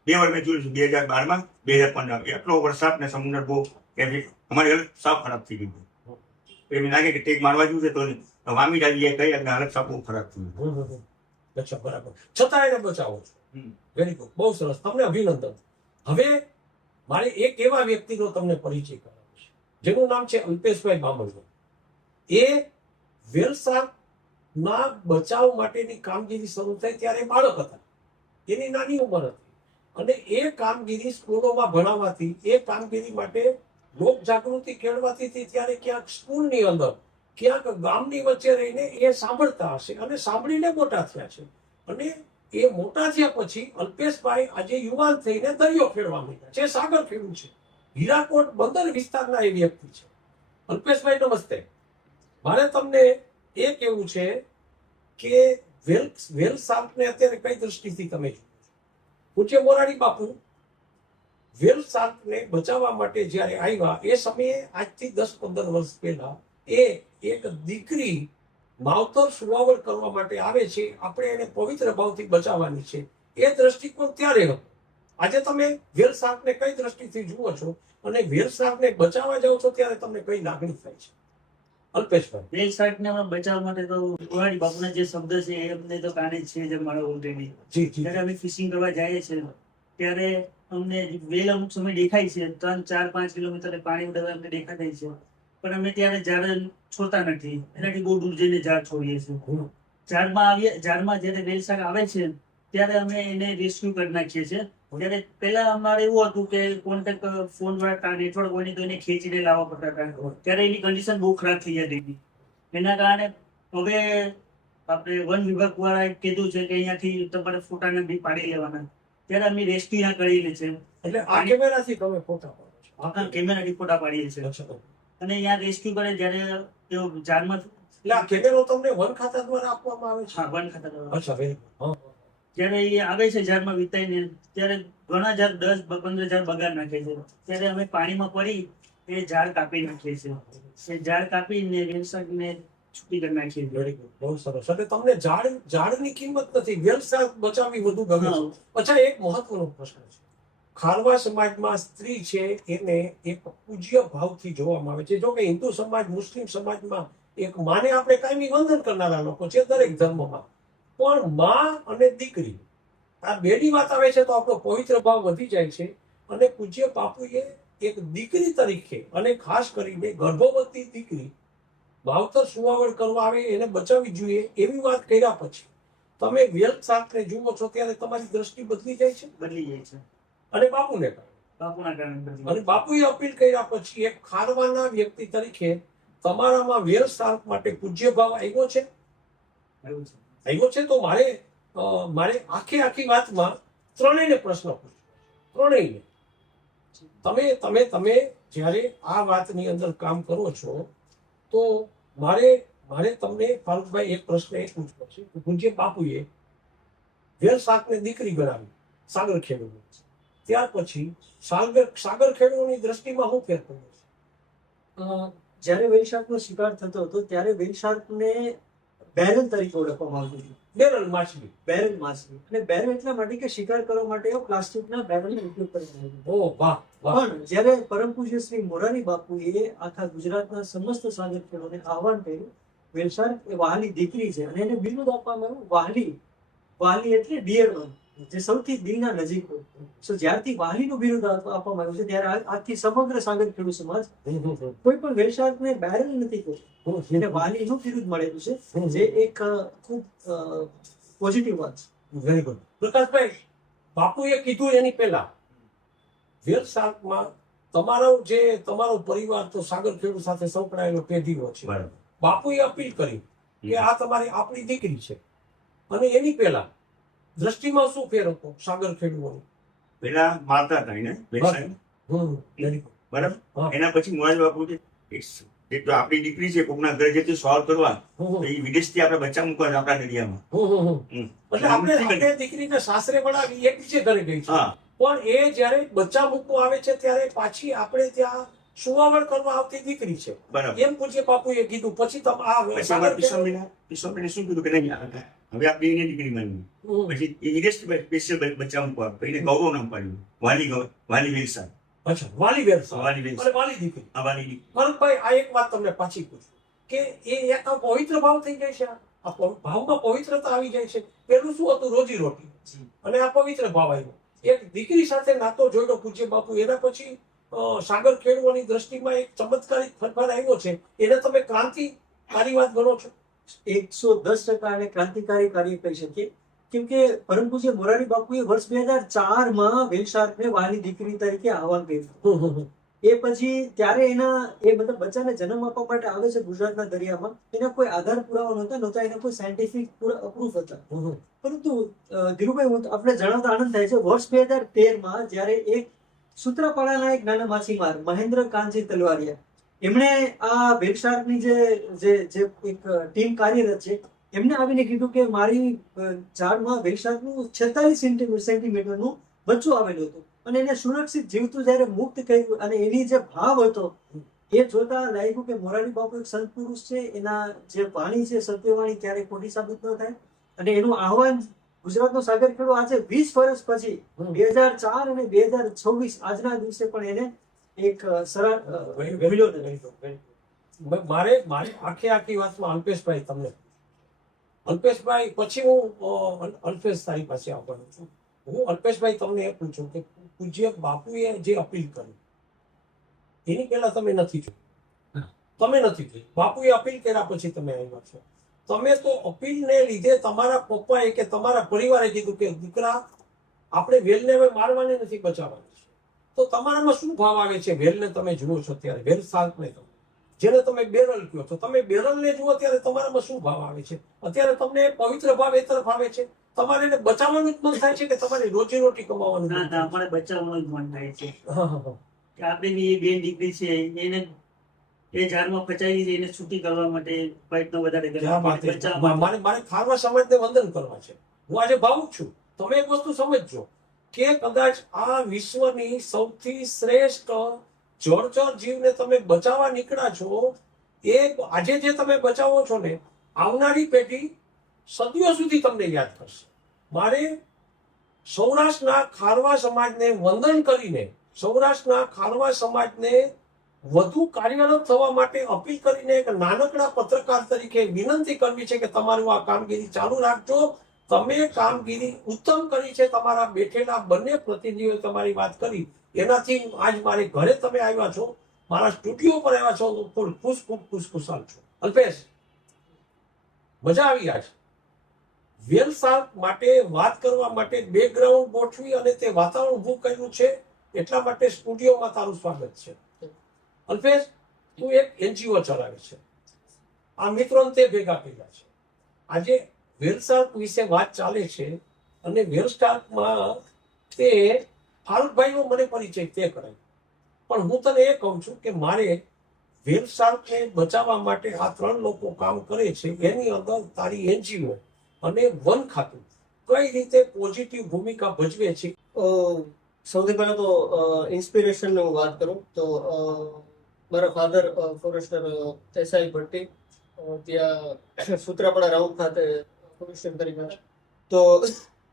2 વાર મેં જોયું છે, 2012માં, 2015. એટલો વરસાદ ને સમુદ્ર બહુ અમારી હાલત સાવ ખરાબ થઈ ગઈ. એમ લાગે કે ટેગ મારવા જેવું છે તો વામી ડાલી જાય કઈ એટલે હાલત સાવ બહુ ખરાબ થઈ ગઈ. અચ્છા, બરાબર. છતાં એને બચાવો છો. વેરી ગુડ, બહુ સરસ, તમને અભિનંદન. હવે મારે એક એવા વ્યક્તિનો તમને પરિચય કરાવવો છે જેનું નામ છે અલ્પેશભાઈ બામણિયા. એ વેલ શાર્કના બચાવ માટેની કામગીરી શરૂ થઈ ત્યારે બાળક હતા, એની નાની ઉંમર હતી અને એ કામગીરી સ્કૂલોમાં ભણાવવાથી, એ કામગીરી માટે લોક જાગૃતિ કેળવાતી હતી ત્યારે ક્યાંક સ્કૂલની અંદર, ક્યાંક ગામની વચ્ચે રહીને એ સાંભળતા હશે અને સાંભળીને મોટા થયા છે. અને એ મોટા થયા પછી અલ્પેશભાઈ આજે યુવાન થઈને દરિયો ખેડવા માંડ્યા છે, સાગર ખેડૂ છે, હીરાકોટ બંદર વિસ્તારના એ વ્યક્તિ છે. અલ્પેશભાઈ નમસ્તે. મારે તમને એ કહેવું છે કે વેલ શાર્કને અત્યારે કઈ દ્રષ્ટિથી તમે જુઓ છો? પૂજ્ય મોરારી બાપુ વેલ શાર્કને બચાવવા માટે જ્યારે આવ્યા એ સમયે આજથી 10-15 વર્ષ પહેલા એ એક દીકરી માવતર સુવાવડ કરવા માટે આવે છે, આપણે એને પવિત્ર ભાવથી બચાવવાની છે, એ દ્રષ્ટિકોણ ત્યારે હતો. આજે તમે વેલ શાર્કને કઈ દ્રષ્ટિથી જુઓ છો અને વેલ શાર્કને બચાવવા જાઓ છો ત્યારે તમને કઈ લાગણી થાય છે? અલ્પેશભાઈ. વેલ શાર્કને બચાવવા માટે તો મોરારી બાપુના જે શબ્દ છે એ અમને તો કાને જ છે, જે મારો ઓલરેડી. જી જી. જ્યારે અમે ફિશિંગ કરવા જઈએ છીએ ત્યારે અમને વેલ અમુક સમય દેખાય છે, 3, 4, 5 કિલોમીટર પાણી ઉડાવવા અમને દેખાતા છે, પણ અમે ત્યારે ઝાડ છોડતા નથી, એનાથી બહુ દૂર જઈને ઝાડ છોડીએ છીએ. ઝાડમાં જ્યારે વેલ શાર્ક આવે છે ત્યારે અમે એને રેસ્ક્યુ કરી નાખીએ છીએ. ત્યારે પહેલા અમારે એવું હતું કે કોન્ટેક્ટ ફોન દ્વારા નેટવર્ક હોય નહીં તો એને ખેંચીને લાવવા પડતા હતા. ત્યારે એની કન્ડિશન બહુ ખરાબ થઈ જતી હતી. એના કારણે હવે આપણે વન વિભાગ દ્વારા કીધું છે કે અહીંયાથી તમારે ફોટાને બી પાડી લેવાના. ત્યારે અમે રેસ્ક્યુ કરીને છે, એટલે આ કેમેરાથી તમે ફોટા પાડો છો? હા, કેમેરાથી ફોટા પાડીએ છીએ. અચ્છા. અને અહીંયા રેસ્ક્યુ કરે જ્યારે તેઓ ઝાડમાં. એટલે આ કેમેરો તમને વન ખાતા દ્વારા આપવામાં આવે છે? હા, વન ખાતા દ્વારા. અચ્છા, વેરી ગુડ. જ્યારે એ આવે છે ઝાડમાં વિતાઈને ત્યારે ઘણા ઝાડ 10-15 ઝાડ બગાડ નાખે છે. ત્યારે અમે પાણીમાં પડી એ ઝાડ કાપી નાખીએ છીએ. એ ઝાડ કાપીને વેલ શાર્કને છૂટી કરી નાખીએ છીએ. વેરી ગુડ, બહુ સરસ. એટલે તમને ઝાડની કિંમત નથી, વેલ શાર્ક બચાવવી વધુ ગમે છે. અચ્છા, એક મહત્વનો પ્રશ્ન છે ખારવા સમાજમાં સ્ત્રી છે એને એક પૂજ્ય ભાવથી જોવામાં આવે છે. જો કે હિન્દુ સમાજ, મુસ્લિમ સમાજમાં એક માને આપણે કાયમી વંદન કરનારા લોકો છે દરેક ધર્મમાં, પણ માં અને દીકરી આ બેની વાત આવે છે તો આપણો પવિત્ર ભાવ વધી જાય છે. અને પૂજ્ય બાપુએ એક દીકરી તરીકે અને ખાસ કરીને ગર્ભવતી દીકરી માવતર સુવાવડ કરવા આવે એને બચાવવી જોઈએ એવી વાત કર્યા પછી તમે વેલ શાકને જુઓ છો ત્યારે તમારી દ્રષ્ટિ બદલી જાય છે. બદલી જાય છે. અને બાપુને કારણે બાપુના કારણે બદલી અને બાપુએ અપીલ કર્યા પછી એક ખારવાના વ્યક્તિ તરીકે તમારામાં વેલ શાક માટે પૂજ્ય ભાવ આવ્યો છે. આવ્યું છે. આવ્યો છે તો મારે આખી વાતમાં ત્રણેયને પ્રશ્ન પૂછવો. ત્રણેયને તમે જ્યારે આ વાતની અંદર કામ કરો છો તો મારે તમને ફારૂકભાઈ એક પ્રશ્ન એ પૂછવો છે કે પૂજ્ય બાપુએ વેલ શાકને દીકરી બનાવી સાગર ખેડૂત, ત્યાર પછી સાગર ખેડૂતોની દ્રષ્ટિમાં શું ફેર પડ્યો છે? જ્યારે વેલ શાર્કનો શિકાર થતો હતો ત્યારે વેલ શાર્કને બેરલ તરીકે ઓળખવામાં આવતું હતું. બેરલ માછલી. બેરલ માછલી. અને બેરલ એટલા માટે કે શિકાર કરવા માટે પ્લાસ્ટિકના બેરલનો ઉપયોગ કરવામાં આવ્યો. ઓ વાહ વાહ. પણ જ્યારે પરમ પૂજ્ય શ્રી મોરારી બાપુએ આખા ગુજરાતના સમસ્ત સાગર ખેડૂતોને આહવાન કર્યું, વેલ શાર્ક એ વહાલી દીકરી છે અને એને બિરુદ આપવામાં આવ્યું વહાલી. વહાલી એટલે ડિયર વન, જે સૌથી દિલના નજીક હોય. સો જ્યારથી વહાલીનું બિરુદ આપવામાં આવ્યું છે ત્યારે આજથી સમગ્ર સાગર ખેડૂત સમાજ કોઈ પણ વેલ શાર્કને બેરલ નથી કહેતો, એને વહાલીનું બિરુદ મળેલું છે, જે એક ખૂબ પોઝિટિવ વાત છે. Very good. પ્રકાશભાઈ, બાપુએ કીધું એની પહેલા વેલ શાર્કમાં તમારો પરિવાર તો સાગર ખેડૂત સાથે સંકળાયેલો પેઢીનો છે. બરાબર. બાપુએ અપીલ કરી કે આ આપણી દીકરી છે અને એની પહેલા દ્રષ્ટિમાં શું ફેર હતો સાગર ખેડૂતોની? પેલા મારતા હતા એને વેચાઈને. Very good. બરાબર. હા. એના પછી મોરારી બાપુ એક તો આપણી દીકરી છે કોકના ઘરે જતી સોલ્વ કરવા તો એ વિદેશથી આપણે બચ્ચા મૂકવા છે આપણા દરિયામાં. એટલે આપણે દીકરીને સાસરે વળાવી એક બીજે ઘરે ગઈ છે, હા. પણ એ જ્યારે બચ્ચા મૂકવા આવે છે ત્યારે પાછી આપણે ત્યાં સુવાવડ કરવા આવતી દીકરી છે બરાબર. એમ પૂજ્ય બાપુએ કીધું. પછી તમે પછી અમારા પિસોમીને શું કીધું કે નહીં હવે આપણે એને દીકરી માની. પછી એ વિદેશ સ્પેશિયલ બચ્ચા મૂકવા પછી એને ગૌરવ નામ પાડ્યું વાલી વેલસા. અચ્છા, વાલી વેરસા વાલી વેરસા. અને વાલી દીકરી. આ વાલી દીકરી. ભરતભાઈ, આ એક વાત તમને પાછી પૂછું કે એ એક આ પવિત્ર ભાવ થઈ જાય છે. આ ભાવમાં પવિત્રતા આવી જાય છે. પેલું શું હતું? રોજી રોટી. અને આ પવિત્ર ભાવ આવ્યો. એક દીકરી સાથે નાતો જોડ્યો પૂજ્ય બાપુ. એના પછી સાગર ખેડૂતોની દ્રષ્ટિમાં એક ચમત્કારિક ફેરફાર આવ્યો છે. એને તમે ક્રાંતિકારી વાત ગણો છો? 110% એને ક્રાંતિકારી કાર્ય કહી શકીએ, કેમ કે પરમ પૂજ્ય મોરારી બાપુએ વર્ષ 2004માં વેલ શાર્કને વહાલી દીકરી તરીકે આહવાન કર્યું. એ પછી ત્યારે મતલબ બચ્ચાને જન્મ આપવા માટે આવે છે ગુજરાતના દરિયામાં. એના કોઈ આધાર પુરાવા નહોતા, એના કોઈ સાયન્ટિફિક અપ્રૂફ હતા. પરંતુ ધીરુભાઈ, આપણે જણાવતા આનંદ થાય છે, વર્ષ 2013માં જ્યારે એક સૂત્રાપાડાના એક નાના માછીમાર મહેન્દ્ર કાનજી તલવારિયા, એમણે આ વેલ શાર્કની જે એક ટીમ કાર્યરત છે, એમને આવીને કીધું કે મારી ઝાડમાં વેલ શાર્કનું 46 સેન્ટીમીટરનું બચ્ચું આવેલું હતું અને એને સુરક્ષિત જીવતું જ્યારે મુક્ત કર્યું અને એની જે ભાવ હતો એ જોતા લાગ્યું કે મોરારી બાપુ એક સંત પુરુષ છે, એના જે વાણી છે સત્યવાણી ક્યારેય ખોટી સાબિત ન થાય. અને એનું આહવાન ગુજરાતનો સાગર ખેડૂત આજે 20 વર્ષ પછી 2004 અને 2026 આજના દિવસે પણ એને એક મારે આખી વાતમાં અલ્પેશભાઈ તમને અલ્પેશભાઈ પછી હું અલ્પેશ તારી પાસે આવવાનો છું. હું અલ્પેશભાઈ તમને એ પૂછું કે પૂજ્ય બાપુએ જે અપીલ કરી એની પહેલા તમે નથી જોઈ. બાપુએ અપીલ કર્યા પછી તમે આવ્યા છો. તમે તો અપીલને લીધે તમારા પપ્પાએ કે તમારા પરિવારે કીધું કે દીકરા આપણે વેલને હવે મારવાની નથી, બચાવવાની છે. તો તમારામાં શું ભાવ આવે છે? વેલને તમે જુઓ છો ત્યારે, વેલ શાર્કને જેને તમે બેરલ કહો છો, તમે બેરલને જુઓ ત્યારે તમારામાં શું ભાવ આવે છે? અત્યારે તમને પવિત્ર ભાવ એ તરફ આવે છે, તમારે એને બચાવવાનું જ મન થાય છે કે તમારી રોજી રોટી કમાવાનું? ના, અમારે બચાવવાનું જ મન થાય છે. કે આપણી બેન દીકરી છે એને એ ઝાડમાં ફચાવી છે, એને છૂટી કરવા માટે પ્રયત્નો વધારે કરે. મારે ખારવા સમાજને વંદન કરવા છે. હું આજે ભાવુક છું. તમે એક વસ્તુ સમજજો કે કદાચ આ વિશ્વની સૌથી શ્રેષ્ઠ જળચર જીવને તમે બચાવવા નીકળ્યા છો. એ આજે જે તમે બચાવો છો ને, આવનારી પેઢી સદીઓ સુધી તમને યાદ કરશે. મારે સૌરાષ્ટ્રના ખારવા સમાજને વંદન કરીને, સૌરાષ્ટ્રના ખારવા સમાજને વધુ કાર્યરત થવા માટે અપીલ કરીને એક નાનકડા પત્રકાર તરીકે વિનંતી કરવી છે કે તમારું આ કામગીરી ચાલુ રાખજો. તમે કામગીરી ઉત્તમ કરી છે. તમારા બેઠેલા બંને પ્રતિનિધિઓએ તમારી વાત કરી, એનાથી આજ મારે ઘરે તમે આવ્યા છો, મારા સ્ટુડિયો પર આવ્યા છો, તો ખૂબ ખુશખુશાલ છો. અલ્પેશ, મજા આવી આજ. વેલ શાર્ક માટે વાત કરવા માટે બેકગ્રાઉન્ડ ગોઠવી અને તે વાતાવરણ ઊભું કર્યું છે, એટલા માટે સ્ટુડિયોમાં તારું સ્વાગત છે. અલ્પેશ, તું એક એનજીઓ ચલાવે છે, આ મિત્રોને તે ભેગા કર્યા છે. આજે વેલ શાર્ક વિશે વાત ચાલે છે અને વેલ શાર્કમાં તે ફારૂકભાઈનો મને પરિચય તે કરાય. પણ હું તને એ કહું છું કે મારે વેલ શાર્કને બચાવવા માટે આ 3 લોકો કામ કરે છે, એની અંદર તારી એનજીઓ અને વન ખાતું કઈ રીતે પોઝિટિવ ભૂમિકા ભજવે છે. સૌથી પહેલા તો ઇન્સ્પિરેશનની હું વાત કરું તો મારા ફાધર ફોરેસ્ટર એસઆઈ ભટ્ટી ત્યાં સૂત્રાપાડા રાઉન્ડ ખાતે ફોરેસ્ટર તરીકે હતા. તો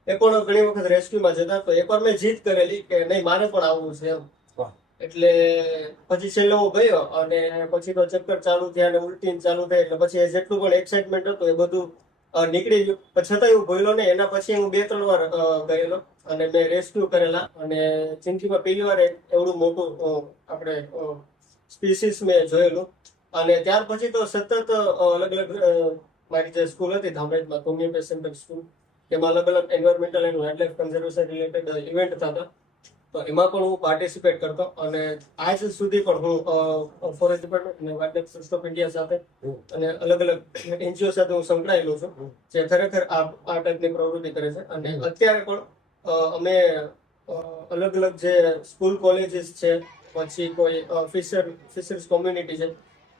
એ પણ ઘણી વખત રેસ્ક્યુમાં જતા. તો એકવાર મેં જીત કરેલી કે નહીં, મારે પણ આવવું છે એમ. એટલે પછી છેલ્લે હું ગયો અને પછી તો ચક્કર ચાલુ થયા અને ઉલટી ચાલુ થઈ. એટલે પછી જેટલું પણ એક્સાઇટમેન્ટ હતું એ બધું નીકળી ગયું. પણ છતાં એવું ભૂલ્યો નહીં. એના પછી હું 2-3 વાર ગયેલો અને મેં રેસ્ક્યુ કરેલા. અને જિંદગીમાં પહેલી વાર એવડું મોટું આપણે સ્પીસીસ મેં જોયેલું. અને ત્યાર પછી તો સતત અલગ અલગ મારી જે સ્કૂલ હતી ધામરેજમાં, કોમ્યુનિટી સેન્ટર સ્કૂલ, એમાં અલગ અલગ environmental and wildlife conservation related event થતા. તો એમાં પણ હું પાર્ટિસિપેટ કરતો અને આજ સુધી પણ હું ફોરેસ્ટ ડિપાર્ટમેન્ટ અને વાઇલ્ડલાઇફ ટ્રસ્ટ ઓફ ઇન્ડિયા સાથે અને અલગ અલગ એનજીઓ સાથે હું સંકળાયેલો છું, જે ખરેખર આ ટાઈપની પ્રવૃત્તિ કરે છે. અને અત્યારે પણ અમે અલગ અલગ જે સ્કૂલ કોલેજીસ છે, પછી કોઈ ફિશર્સ કોમ્યુનિટી છે,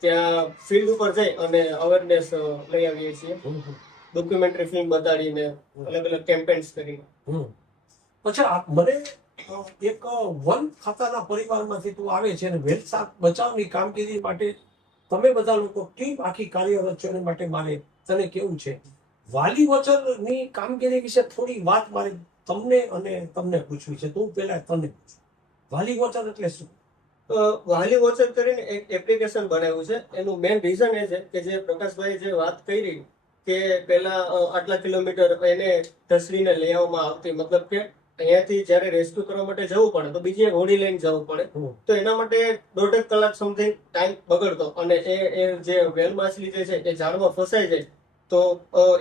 ત્યાં ફિલ્ડ ઉપર જઈ અને અવેરનેસ લઈ આવીએ છીએ, ડોક્યુમેન્ટરી ફિલ્મ બતાડીને, અલગ અલગ કેમ્પેન્સ કરીને. અચ્છા, મને એક વન ખાતાના પરિવારમાંથી તું આવે છે અને વેલ શાર્ક બચાવની કામગીરી માટે તમે બધા લોકો ટીમ આખી કાર્યરત છો, એના માટે મારે તને કેવું છે, વાલી વચરની કામગીરી વિશે થોડી વાત મારે તમને પૂછવી છે. તું પહેલા તને પૂછ, વાલી વચન એટલે શું? વાલી વોચર કરીને એક એપ્લિકેશન બનાવ્યું છે. એનું મેઇન રીઝન એ છે કે જે પ્રકાશભાઈ જે વાત કરી કે પહેલા આટલા કિલોમીટર એને ઢસડીને લઈ આવવામાં આવતી, મતલબ કે અહીંયાથી જયારે રેસ્ક્યુ કરવા માટે જવું પડે તો બીજી એક હોડી લઈને જવું પડે. તો એના માટે 1.5 કલાક સમથિંગ ટાઈમ બગડતો. અને એ જે વેલ માછલી જે છે એ ઝાડમાં ફસાઈ જાય તો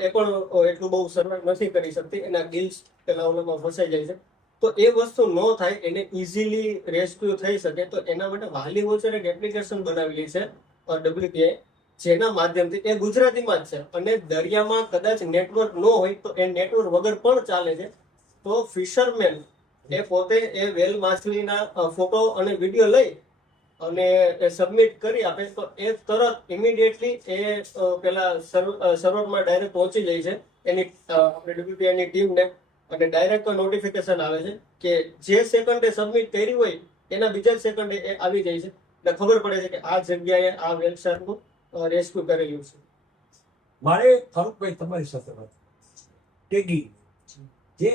એ પણ એટલું બહુ સર્વાઈવ નથી કરી શકતી, એના ગિલ્સ પેલા ઓલામાં ફસાઈ જાય છે. તો એ વસ્તુ ન થાય, એને ઇઝીલી રેસ્ક્યુ થઈ શકે, તો એના માટે વાલી વોચર એક એપ્લિકેશન બનાવેલી છે WPI, જેના માધ્યમથી, એ ગુજરાતીમાં જ છે અને દરિયામાં કદાચ નેટવર્ક ન હોય તો એ નેટવર્ક વગર પણ ચાલે છે. તો ફિશરમેન એ પોતે એ વેલ માછલીના ફોટો અને વિડીયો લઈ અને એ સબમિટ કરી આપે તો એ તરત ઇમિડિયેટલી એ પેલા સર્વરમાં ડાયરેક્ટ પહોંચી જાય છે એની આપણે WPI ની ટીમને. અને ડાયરેક્ટ નોટિફિકેશન આવે છે કે જે સેકન્ડે સબમિટ કરી હોય એના બીજા સેકન્ડે એ આવી જાય છે. એટલે ખબર પડે છે કે આ જગ્યાએ આ વેલ શાર્કનું રેસ્ક્યુ કરેલું છે. મારે ફારૂકભાઈ તમારી સાથે વાત, ટેગિંગ, જે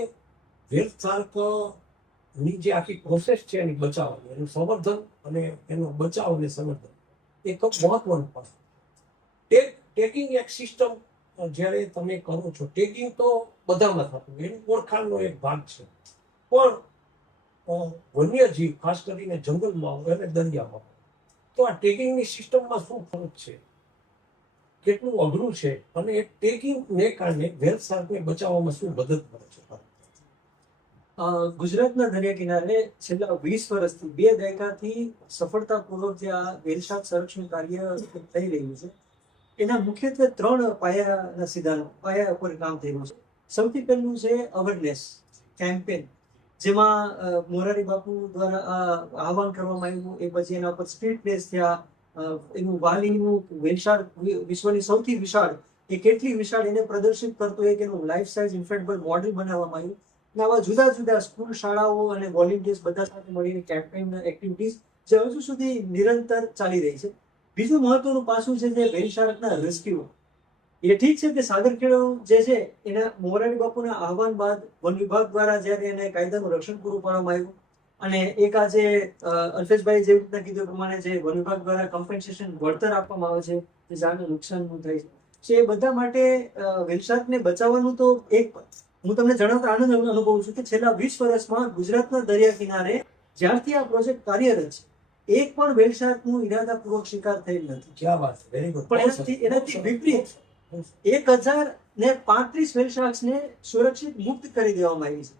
વેલ શાર્કની જે આખી પ્રોસેસ છે એની બચાવવાની, એનું સંવર્ધન અને એનો બચાવ અને સંવર્ધન એ ખૂબ મહત્વનું પાસું. ટેગિંગ એક સિસ્ટમ જ્યારે તમે કરો છો, ટેગિંગ તો બધામાં થતું, એની ઓળખાણનો એક ભાગ છે. પણ વન્યજીવ, ખાસ કરીને જંગલમાં હોય અને દરિયામાં હોય, તો આ ટેગિંગની સિસ્ટમમાં શું ફરક છે, કેટલું અઘરું છે, અને એ ટેગિંગને કારણે વેલ શાર્કને બચાવવામાં શું મદદ કરે છે? ગુજરાતના દરિયા કિનારે છેલ્લા 20 વર્ષથી, 2 દાયકાથી સફળતાપૂર્વક જે આ વેલ શાર્ક સંરક્ષણ કાર્ય થઈ રહ્યું છે, એના મુખ્યત્વે 3 પાયા ઉપર કામ થયું છે. સૌથી પહેલું છે અવેરનેસ કેમ્પેન, જેમાં મોરારી બાપુ દ્વારા આહવાન કરવામાં આવ્યું. એ પછી એના પર સ્ટ્રીટ પ્લેસ થયા. એનું વાલીનું વેલ શાર્ક વિશ્વની સૌથી વિશાળ, એ કેટલી વિશાળ એને પ્રદર્શિત કરતું એક એનું લાઈફ સાઇઝ ઇન્ફેન્ટેબલ મોડેલ બનાવવામાં આવ્યું. આવા જુદા જુદા સ્કૂલ, શાળાઓ અને વોલેન્ટિયર્સ બધા સાથે મળીને કેમ્પેઇન એક્ટિવિટીઝ જે હજુ સુધી નિરંતર ચાલી રહી છે. બીજું મહત્વનું પાસું છે જે વેલ શાર્કના રેસ્ક્યુ. એ ઠીક છે કે સાગરખેડુ જે છે એના મોરારી બાપુના આહવાન બાદ વન વિભાગ દ્વારા જ્યારે એને કાયદાનું રક્ષણ પૂરું પાડવામાં આવ્યું અને એક આજે અલ્પેશભાઈ જેવી રીતના કીધું પ્રમાણે જે વન વિભાગ દ્વારા કમ્પેન્સેશન વળતર આપવામાં આવે છે જે જાનનું નુકસાનનું થાય છે એ બધા માટે વેલસાકને બચાવવાનું તો એક હું તમને જણાવતા આનંદ અનુભવું છું કે છેલ્લા 20 વર્ષમાં ગુજરાતના દરિયા કિનારે જ્યારથી આ પ્રોજેક્ટ કાર્યરત છે એક પણ વેલસાકનું ઈરાદાપૂર્વક શિકાર થયેલ નથી. ક્યાં વાત છે, વેરી ગુડ. પણ એનાથી વિપરીત 1035 વેલશાર્ક્સને સુરક્ષિત મુક્ત કરી દેવામાં આવી છે.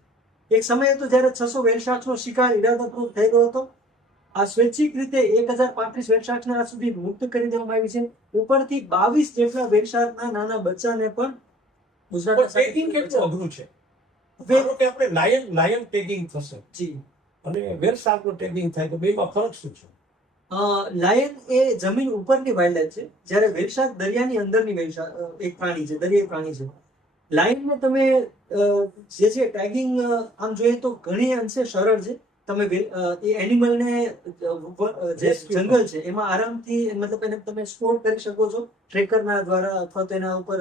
એક સમય હતો જ્યારે 600 વેલશાર્ક્સનો શિકાર ઈરાદાપૂર્વક થઈ ગયો હતો. આ સ્વૈચ્છિક રીતે 1035 વેલશાર્ક્સને આજ સુધી મુક્ત કરી દેવામાં આવી છે. ઉપરથી 22 જેટલા વેલશાર્કના નાના બચ્ચાને પણ ગુજરાત ટેગિંગ કેટલું અઘરું છે. ધારો કે આપણે લાયન ટેગિંગ થશે જી અને વેલશાર્કનું ટેગિંગ થાય તો બેમાં ફરક શું છે? લાયન એ જમીન ઉપરની વાઇલ્ડલાઇફ છે, જ્યારે વેલશાર્ક દરિયાની અંદરની એક પ્રાણી છે, દરિયાઈ પ્રાણી છે. લાયનને તમે જે છે ટેગિંગ આમ જોઈએ તો ઘણી અંશે સરળ છે. તમે એ એનિમલને જે જંગલ છે એમાં આરામથી મતલબ એને તમે સ્પોટ કરી શકો છો ટ્રેકરના દ્વારા અથવા તો એના ઉપર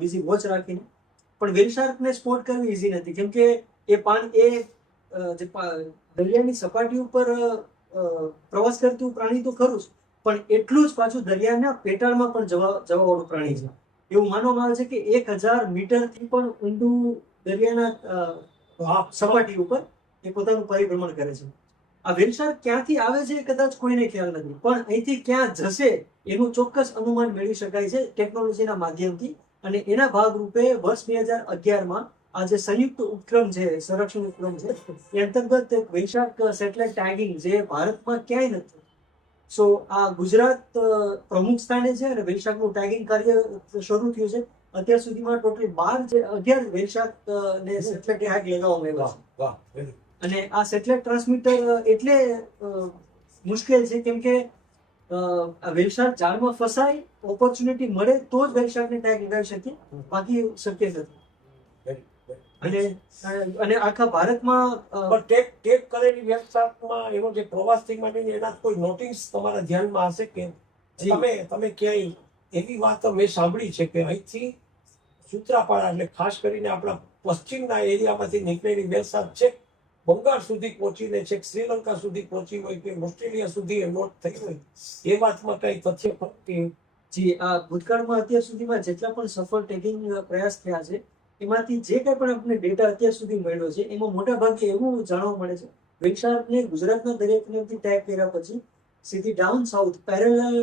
બીજી વોચ રાખીને. પણ વેલશાર્કને સ્પોટ કરવી ઇઝી નથી, કેમ કે એ જે દરિયાની સપાટી ઉપર પ્રવાસ કરતું પ્રાણી તો ખરું જ, પણ એટલું જ પાછું દરિયાના પેટાળમાં પણ જવાવાળું પ્રાણી છે. એવું માનવામાં આવે છે કે 1000 મીટરથી પણ ઊંડું દરિયાના સપાટી ઉપર એ પોતાનું પરિભ્રમણ કરે છે. આ વેલશાર્ક ક્યાંથી આવે છે એ કદાચ કોઈને ખ્યાલ નથી, પણ અહીંથી ક્યાં જશે એનું ચોક્કસ અનુમાન મેળવી શકાય છે ટેકનોલોજીના માધ્યમથી. અને એના ભાગરૂપે વર્ષ 2011માં આ જે સંયુક્ત ઉપક્રમ છે, સંરક્ષણ ઉપક્રમ છે, એ અંતર્ગત વેલશાર્ક સેટેલાઇટ ટેગિંગ જે ભારતમાં ક્યાંય નથી. સો આ ગુજરાત પ્રમુખ સ્થાને છે અને વેલશાર્કનું ટેગિંગ કાર્ય શરૂ થયું છે. અત્યાર સુધીમાં ટોટલ 11 વેલશાર્ક ને સેટેલાઇટ ટેગ લગાવવામાં આવ્યા છે. અને આ સેટેલાઇટ ટ્રાન્સમીટર એટલે મુશ્કેલ છે કેમ કે વેલશાર્ક જાળમાં ફસાય, ઓપોર્ચ્યુનિટી મળે તો જ વેલશાર્કને ટેગ લગાવી શકીએ, બાકી શક્ય નથી. અને આખા ભારતમાં ટેગ કરેલી વેબસાઇટમાં એનો જે પ્રવાસથી માંડીને એના કોઈ નોટિસ તમારા ધ્યાનમાં હશે કે તમે ક્યાંય એવી વાત મેં સાંભળી છે કે અહીંથી સૂત્રાપાડા એટલે ખાસ કરીને આપણા પશ્ચિમના એરિયામાંથી નીકળેલી વેબસાઇટ છે બંગાળ સુધી પહોંચીને છે, શ્રીલંકા સુધી પહોંચી હોય કે ઓસ્ટ્રેલિયા સુધી એ નોટ થઈ હોય, એ વાતમાં કઈ તથ્ય ખરું? જી, આ ભૂતકાળમાં અત્યાર સુધીમાં જેટલા પણ સફળ ટેગિંગ પ્રયાસ થયા છે એમાંથી જે કંઈ પણ આપણને ડેટા અત્યાર સુધી મળ્યો છે એમાં મોટા ભાગે એવું જાણવા મળે છે વેલશાર્કને ગુજરાતના દરિયા કિનારેથી ટેગ કર્યા પછી સીધી ડાઉન સાઉથ પેરેલલ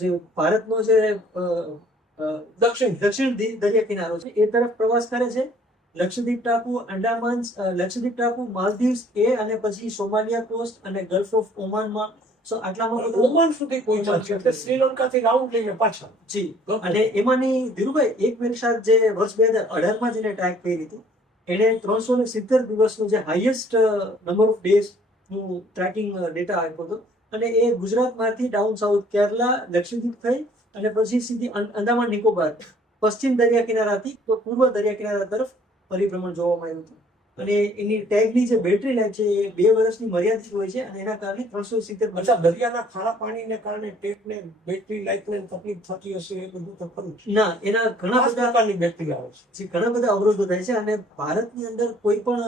જે ભારતનો જે દક્ષિણ દરિયા કિનારો છે એ તરફ પ્રવાસ કરે છે. લક્ષદ્વીપ ટાપુ, અંડામાન, લક્ષદ્વીપ ટાપુ, માલદીવ્સ એ અને પછી સોમાલિયા કોસ્ટ અને ગલ્ફ ઓફ ઓમાનમાં આટલામાં ઓમાન સુધી પહોંચ્યા છે એટલે શ્રીલંકાથી રાઉન્ડ લઈને પાછા. જી, અને એમાંની ધીરુભાઈ એક વેલશાર્ક જે વર્ષ 2018માં જેને ટેગ કરી હતી એને 370 દિવસનું જે હાઈએસ્ટ નંબર ઓફ ડેઝ નું ટ્રેકિંગ ડેટા આપ્યો હતો. અને એ ગુજરાતમાંથી ડાઉન સાઉથ કેરલા, લક્ષદ્વીપ થઈ અને પછી સીધી અંદામાન નિકોબાર પશ્ચિમ દરિયા કિનારાથી તો પૂર્વ દરિયા કિનારા તરફ પરિભ્રમણ જોવામાં આવ્યું હતું. અને એની ટેગની જે બેટરી લાઈફ છે એ 2 વર્ષની મર્યાદિત હોય છે અને એના કારણે 370. અચ્છા, દરિયાના ખારા પાણીને કારણે ટેગને બેટરી લાઈફને તકલીફ થતી હશે એ બધું તો ખરું છે? ના, એના ઘણા બધા પ્રકારની બેટરી આવે છે, ઘણા બધા અવરોધો થાય છે અને ભારતની અંદર કોઈ પણ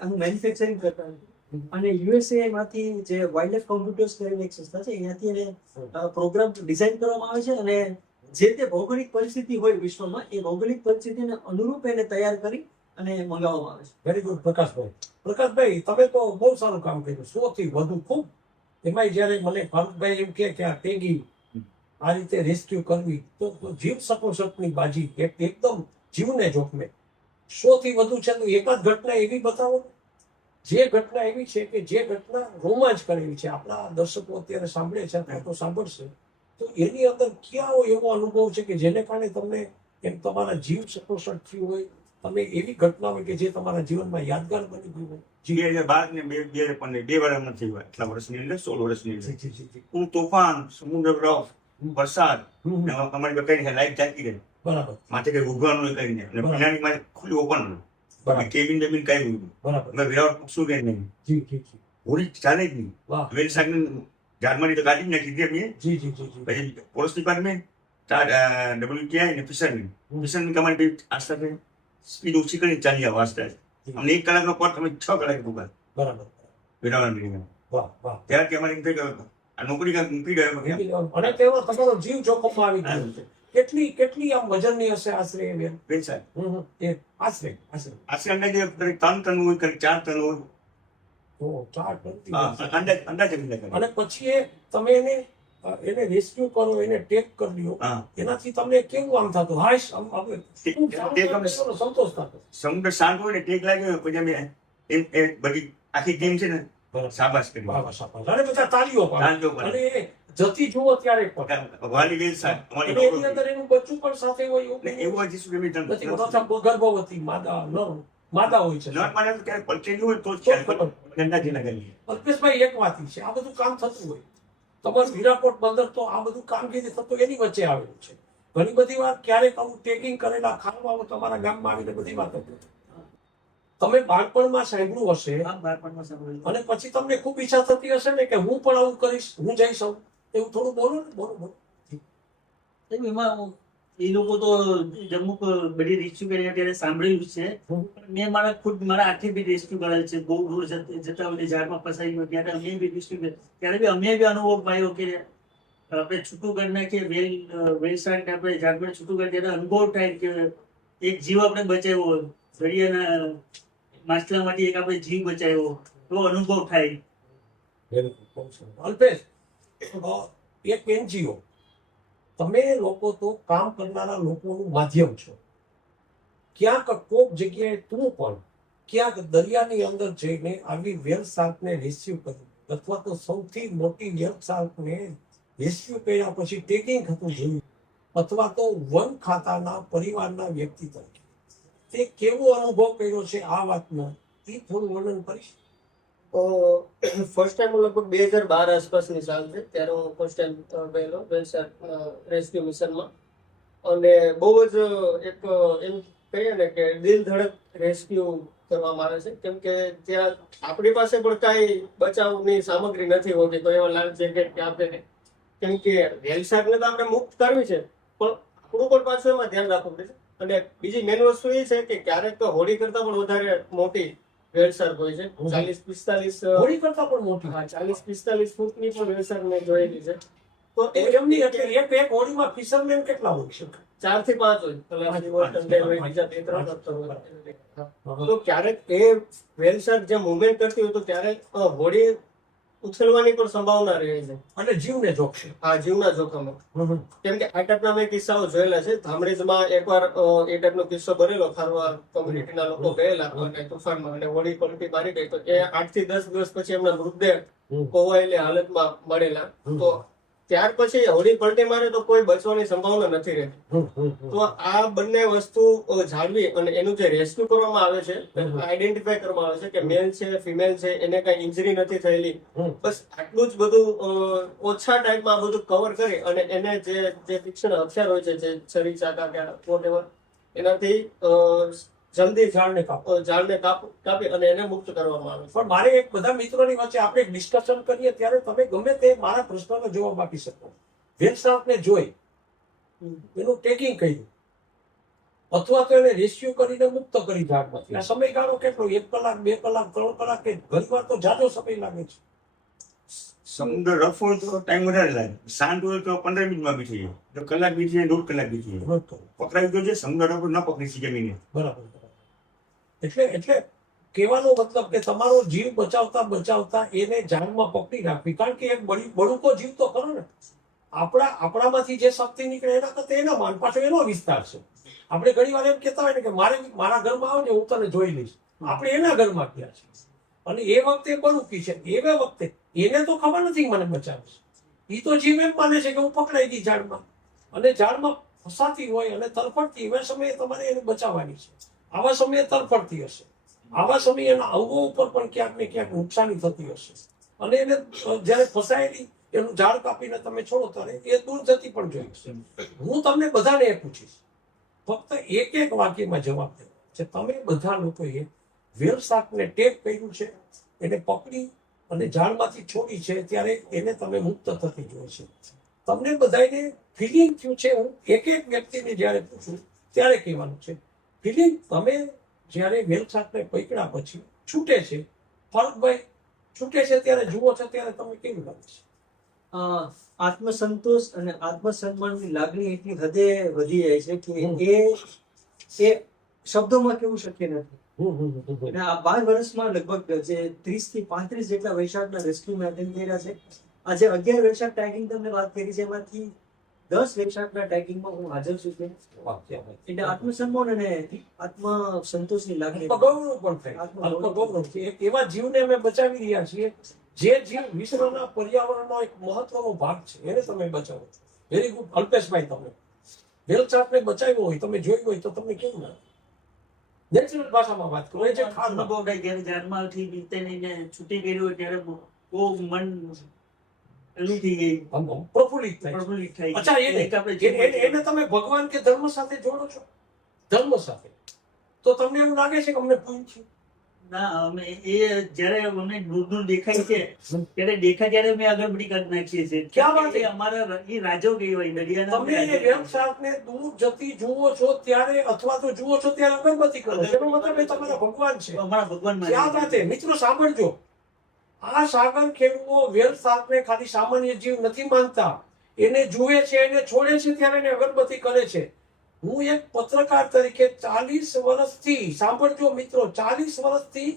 આનું મેન્યુફેક્ચરિંગ કરતા નથી. અને યુએસએ માંથી જે વાઇલ્ડ લાઈફ કોમ્પ્યુટર્સ કરીને એક સંસ્થા છે એનાથી એને પ્રોગ્રામ ડિઝાઇન કરવામાં આવે છે અને જે તે ભૌગોલિક પરિસ્થિતિ હોય વિશ્વમાં એ ભૌગોલિક પરિસ્થિતિને અનુરૂપ એને તૈયાર કરી અને મંગાવવામાં આવે છે. Very good Prakashbhai. પ્રકાશભાઈ, તમે તો બહુ સારું કામ કર્યું, 100 થી વધુ ખૂબ. એમાંય જયારે મને ભારતભાઈ એમ કે આ ટેગી આ રીતે રેસ્ક્યુ કરવી તો જીવ સકોસટની બાજી, એકદમ જીવને જોખમે. 100 થી વધુ છે તો એકાદ ઘટના એવી બતાવો જે ઘટના એવી છે કે જે ઘટના રોમાંચ કરેલી છે. આપણા દર્શકો અત્યારે સાંભળે છે અથવા તો સાંભળશે તો એની અંદર ક્યાં એવો અનુભવ છે કે જેને કારણે તમને એમ તમારા જીવ સકોસટ થયું હોય, તમે એવી ઘટના હોય કે જે તમારા જીવનમાં યાદગાર બની ગયું હોય? 2012 ને 2015 2 વર્ષ નથી હોય, એટલા વર્ષની અંદર 16 વર્ષની અંદર હું તોફાન, સમુદ્ર રફ, વરસાદ અમારી બકાઈ લાઈફ ચાલતી રહી. બરાબર. માથે કઈ ઉભવાનું કરીને અને પીણાની માથે ખુલ્લી ઓપન બરાબર. કેબિન બેબિન કઈ હોય બરાબર. મેં વિરાટ પૂછું કે નહીં જી જી જી. હોળી ચાલે જ નહીં. વાહ. વેલશાર્કને ઝાડમાંથી તો કાઢી જ નાખી દીધી અમે. જી જી જી જી. પછી ફોરેસ્ટ ડિપાર્ટમેન્ટ WTI ને ફિશરમેન તમારી બી આસ્તે સ્પીડ ઓછી કરી ચાલી આવો આસ્તે અમને 1 કલાકનો કોર્સ તમે 6 કલાકે પૂરા બરાબર. વિરાવણ વાહ વાહ. ત્યારથી અમારે એમ થઈ ગયું આ નોકરી કાંઈક મૂકી ગયો અને તેમાં તમારો જીવ જોખમમાં આવી ગયો છે. કેટલી આમ વજનની હશે આશરે એ બેન? વેચાય એ આશરે આશરે અંદાજે 3 ટન હોય કરી 4 ટન હોય. 4 ટનથી હા, વધુ. અંદાજે કરી. અને પછી તમે એને રેસ્ક્યુ કરો, એને ટેક કરી લ્યો, હા, એનાથી તમને કેવું આમ થતું? હાશ, આમ આપણે શું તે ગમે. સંતોષ થતો? સમુદ્ર શાંત હોય ને ટેક લાગ્યો પછી અમે એ બધી આખી ટીમ છે ને શાબાશ કરી. વાહ, વાહ, શાબાશ. અને બધા તાળીઓ પાડે. તાળીઓ પાડે. અને એ જતી જુઓ ત્યારે પણ. વાલી વેલ સાહેબ અને અમારી એની અંદર એનું બચ્ચું પણ સાથે હોય એવું ને એવું જ શું એમ નથી હોતા. ગર્ભવતી માદા હોય છે. નોટ માને તો ક્યારેક પલચેલું હોય તો જ તો જ ખબર. ગંદાજી ના કરીએ. અલ્પેશભાઈ, એક વાત ઈ છે, આ બધું કામ થતું હોય તમારું હીરાકોટ બંદર, તો આ બધું કામગીરી થતું એની વચ્ચે આવેલું છે. ઘણી બધી વાર ક્યારેક આવું ટેકિંગ કરેલા ખાનવાઓ તમારા ગામમાં આવીને બધી વાતો કરે. તમે બાળપણમાં સાંભળ્યું હશે આ બાળપણમાં સાંભળેલું. અને પછી તમને ખૂબ ઈચ્છા થતી હશે ને કે હું પણ આવું કરીશ, હું જઈશ આવું. એવું થોડું બોલો ને, બોલો. એમાં એ લોકો તો જમ્મુ બધી રેસ્ક્યુ કરી ત્યારે સાંભળેલું છે. મેં મારા આંખે બી રેસ્ક્યુ કરેલ છે. બહુ દૂર જતા હોય ઝાડમાં ફસાઈ ગયો ત્યારે અમે બી રેસ્ક્યુ કર્યું. ત્યારે બી અમે બી અનુભવ પાયો કે આપણે છૂટું કરી નાખીએ વેલ સાઈડ આપણે ઝાડમાં છૂટું કરીએ ત્યારે અનુભવ થાય કે એક જીવ આપણે બચાવ્યો, દરિયાના માછલામાંથી એક આપણે જીવ બચાવ્યો, એવો અનુભવ થાય. અલ્પેશ, એક NGO, તમે લોકો તો કામ કરનારા લોકોનું માધ્યમ છો. ક્યાંક કોક જગ્યાએ તું પણ ક્યાંક દરિયાની અંદર જઈને આવી વેલ શાર્કને રેસ્ક્યુ કર્યું, અથવા તો સૌથી મોટી વેલ શાર્કને રેસ્ક્યુ કર્યા પછી ટેકિંગ થતું જોયું, અથવા તો વન ખાતાના પરિવારના વ્યક્તિ તરીકે તે કેવો અનુભવ કર્યો છે આ વાતનો, એ થોડું વર્ણન કરીશ? ફર્સ્ટ ટાઈમ હું લગભગ 2012 આસપાસની સાલ છે ત્યારે હું ફર્સ્ટ ટાઈમ ગયેલો વેલસાર રેસ્ક્યુ મિશનમાં. અને બહુ જ એક એમ કહીએ ને કે દિલ ધડક રેસ્ક્યુ કરવામાં આવે છે, કેમ કે ત્યાં આપણી પાસે પણ કાંઈ બચાવની સામગ્રી નથી હોતી, કોઈ એવા લાઈફ જેકેટ કે આપણે, કેમ કે વેલસારને તો આપણે મુક્ત કરવી છે પણ આપણું પણ પાછું એમાં ધ્યાન રાખવું પડે છે. અને બીજી મેઇન વસ્તુ એ છે કે ક્યારેક તો હોડી કરતા પણ વધારે મોટી વેલસાર હોય છે. 40-45 હોડી કરતા પણ મોટી. 40-45 ફૂટની પણ વેલસાર મેં જોયેલી છે. તો તો એમની એટલે એક હોડીમાં ફિશરમેન કેટલા હોય છે? 4 થી 5 હોય. ખલાસી હોય, ટંડેલ હોય, બીજા 2-3 ડોક્ટર હોય. તો ક્યારેક એ વેલસાર જે મુવમેન્ટ કરતી હોય તો ત્યારે હોડી ઉછળવાની પણ સંભાવના રહે છે. અને જીવને જોખશે. હા, જીવના જોખમે. કેમ કે આ ટાઈપના મેં કિસ્સાઓ જોયેલા છે. ધામરેજમાં એકવાર એ ટાઈપનો કિસ્સો બનેલો. ખારવા કોમ્યુનિટીના લોકો ગયેલા અને તુફાનમાં અને હોડી પલટી મારી ગઈ. તો એ 8 થી 10 દિવસ પછી એમના મૃતદેહ ખોવાયેલી હાલતમાં મળેલા. તો ત્યાર પછી હોડી પલટી મારે તો કોઈ બચવાની સંભાવના નથી રહેતી. તો આ બંને વસ્તુ જાળવી અને એનું જે રેસ્ક્યુ કરવામાં આવે છે, આઈડેન્ટિફાય કરવામાં આવે છે કે મેલ છે, ફિમેલ છે, એને કઈ ઇન્જરી નથી થયેલી, બસ આટલું જ બધું ઓછા ટાઈમમાં આ બધું કવર કરી અને એને જે તીક્ષ્ણ હથિયાર હોય છે, જે છરી ચાકા કે whatever, એનાથી જલ્દી ઝાડને કાપી અને એને મુક્ત કરવામાં આવે છે. પણ મારે એક બધા મિત્રોની વચ્ચે આપણે ડિસ્કશન કરીએ ત્યારે તમે ગમે તે મારા પ્રશ્નનો જવાબ આપી શકો. વેલ શાર્કને જોઈ એનું ટેકિંગ કર્યું અથવા તો એને રેસ્ક્યુ કરીને મુક્ત કરી ઝાડમાંથી, આ સમયગાળો કેટલો? 1 કલાક, 2 કલાક, 3 કલાક, કે ઘણીવાર તો જાજો સમય લાગે છે? સમુદ્ર રફ હોય તો ટાઈમ વધારે લાગે, શાંત હોય તો 15 મિનિટમાં બી થઈ જાય, તો કલાક બી જાય, 1.5 કલાક બી થઈ જાય. પકડાવી દો છે સમુદ્ર રફ ન પકડી શકે જમીને. બરાબર. એટલે કહેવાનો મતલબ કે તમારો જીવ બચાવતા એને જાનમાં પકડી રાખવી, કારણ કે એક બળુકો જીવ તો ખરો ને. આપણામાંથી જે શક્તિ નીકળે એના કરતા એના માન પાછો એનો વિસ્તાર છે. આપણે ઘણી વાર એમ કહેતા હોય ને કે મારા ઘરમાં આવજે, હું તને જોઈ લઈશ. આપણે એના ઘરમાં ગયા છે અને એ વખતે બળુકી છે, એ વખતે એને તો ખબર નથી મને બચાવીશ. એ તો જીવ એમ માને છે કે હું પકડાઈ ગઈ ઝાડમાં, અને ઝાડમાં ફસાતી હોય અને તરફડતી, એવા સમયે તમારે એને બચાવવાની છે. આવા સમયે તરફડતી હશે, આવા સમયે એના અંગો ઉપર પણ ક્યાંક ને ક્યાંક નુકસાની થતી હશે, અને એને જયારે ફસાયેલી એનું ઝાડ કાપીને તમે છોડો ત્યારે એ દૂર જતી પણ જોઈ હશે. હું તમને બધાને એ પૂછીશ, ફક્ત એક વાક્યમાં જવાબ દેવો છે. તમે બધા લોકોએ વેલ શાર્કને ટેક કર્યું છે, એને પકડી અને ઝાડમાંથી છોડી છે, ત્યારે એને તમે મુક્ત થતી જોઈ છે. તમને બધાને ફિલિંગ થયું છે. હું એક એક વ્યક્તિને જ્યારે પૂછું ત્યારે કહેવાનું છે ફિલિંગ તમે જ્યારે વેલસાકને પકડ્યા પછી છૂટે છે, ફરકભાઈ છૂટે છે ત્યારે જુઓ છો ત્યારે તમે કેવું લાગે છે? આત્મસંતોષ અને આત્મસન્માનની લાગણી એટલી હદે વધી જાય છે કે એ શબ્દોમાં કેવું શક્ય નથી. અને આ 12 વર્ષમાં લગભગ જે 30 થી 35 જેટલા વૈશાખના રેસ્ક્યુ મેં અટેન્ડ કર્યા છે. આજે 11 વૈશાખ ટેગિંગ તમને વાત કરી છે, એમાંથી 10 વૈશાખના ટેગિંગમાં હું હાજર છું. એટલે આત્મસન્માન અને આત્મસંતોષની લાગણી આત્મગૌરવ પણ થાય. આત્મગૌરવ છે. એક એવા જીવને અમે બચાવી રહ્યા છીએ જે જીવ વિશ્વના પર્યાવરણનો એક મહત્વનો ભાગ છે, એને તમે બચાવો છો. વેરી ગુડ અલ્પેશભાઈ. તમે વેલચાકને બચાવ્યો હોય, તમે જોયું હોય તો તમને કેવું લાગે? નેચરલ ભાષામાં વાત કરો. એ જે ખાવાનું અનુભવ થાય જ્યારે જાનમાંથી બીતેને છૂટી ગયું હોય ત્યારે બહુ મન એલું થઈ ગયું, પ્રફુલ્લિત થાય. પ્રફુલ્લિત થઈ અચ્છા, એક આપણે એને તમે ભગવાન કે ધર્મ સાથે જોડો છો? ધર્મ સાથે. તો તમને એવું લાગે છે કે અમને પૂન છે? ના, અમે એ જ્યારે અમને દૂર દૂર દેખાય છે ત્યારે ત્યારે અમે અગરબત્તી કરી નાખીએ છીએ. ક્યાં વાત છે? એ અમારા એ રાજો કહેવાય દરિયાના. તમે એ વેલસાકને દૂર જતી જુઓ છો ત્યારે અથવા તો જુઓ છો ત્યારે અગરબત્તી કરો છો. એનો મતલબ એ તમારા ભગવાન છે. અમારા ભગવાન માને ક્યાં વાત છે? મિત્રો સાંભળજો, આ સાગર ખેડૂઓ વેલસાકને ખાલી સામાન્ય જીવ નથી માનતા. એને જુએ છે, એને છોડે છે ત્યારે એને અગરબત્તી કરે છે. હું એક પત્રકાર તરીકે 40 વર્ષથી, સાંભળજો મિત્રો, 40 વર્ષથી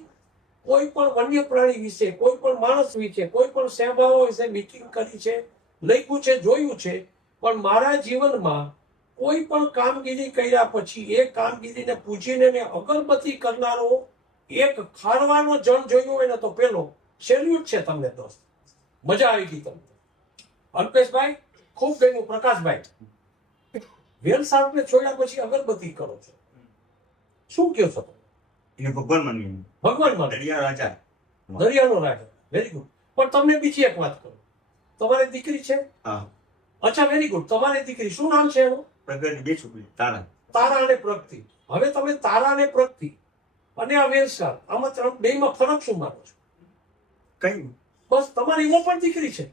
કોઈ પણ વન્ય પ્રાણી વિશે, કોઈ પણ માણસ વિશે, કોઈ પણ સેવાઓ વિશે મીટિંગ કરી છે, લખ્યું છે, જોયું છે. પણ મારા જીવનમાં કોઈ પણ કામગીરી કર્યા પછી એ કામગીરીને પૂજીને એને અગરબત્તી કરનારો એક ખારવાનો જણ જોયો હોય ને તો પેલો સેલ્યુટ છે તમને દોસ્ત. મજા આવી ગઈ તમને. અલ્પેશભાઈ ખૂબ ગમ્યું. પ્રકાશભાઈ, વેલસાકને છોડ્યા પછી અગરબત્તી કરો છો, શું કહો છો? એને ભગવાન માન્યું. ભગવાન માનો, દરિયા રાજા. દરિયાનો રાજા. Very good. પણ તમને બીજી એક વાત કરું. તમારી દીકરી છે? હા. અચ્છા, વેરી ગુડ. તમારી દીકરી શું નામ છે એનું? પ્રગટ બે છોકરી તારા. તારા અને પ્રગતિ. હવે તમે તારા અને પ્રગતિ અને આ વેલસાક, આમાં બેમાં ફરક શું માનો છો? કઈ બસ તમારી એમાં પણ દીકરી છે.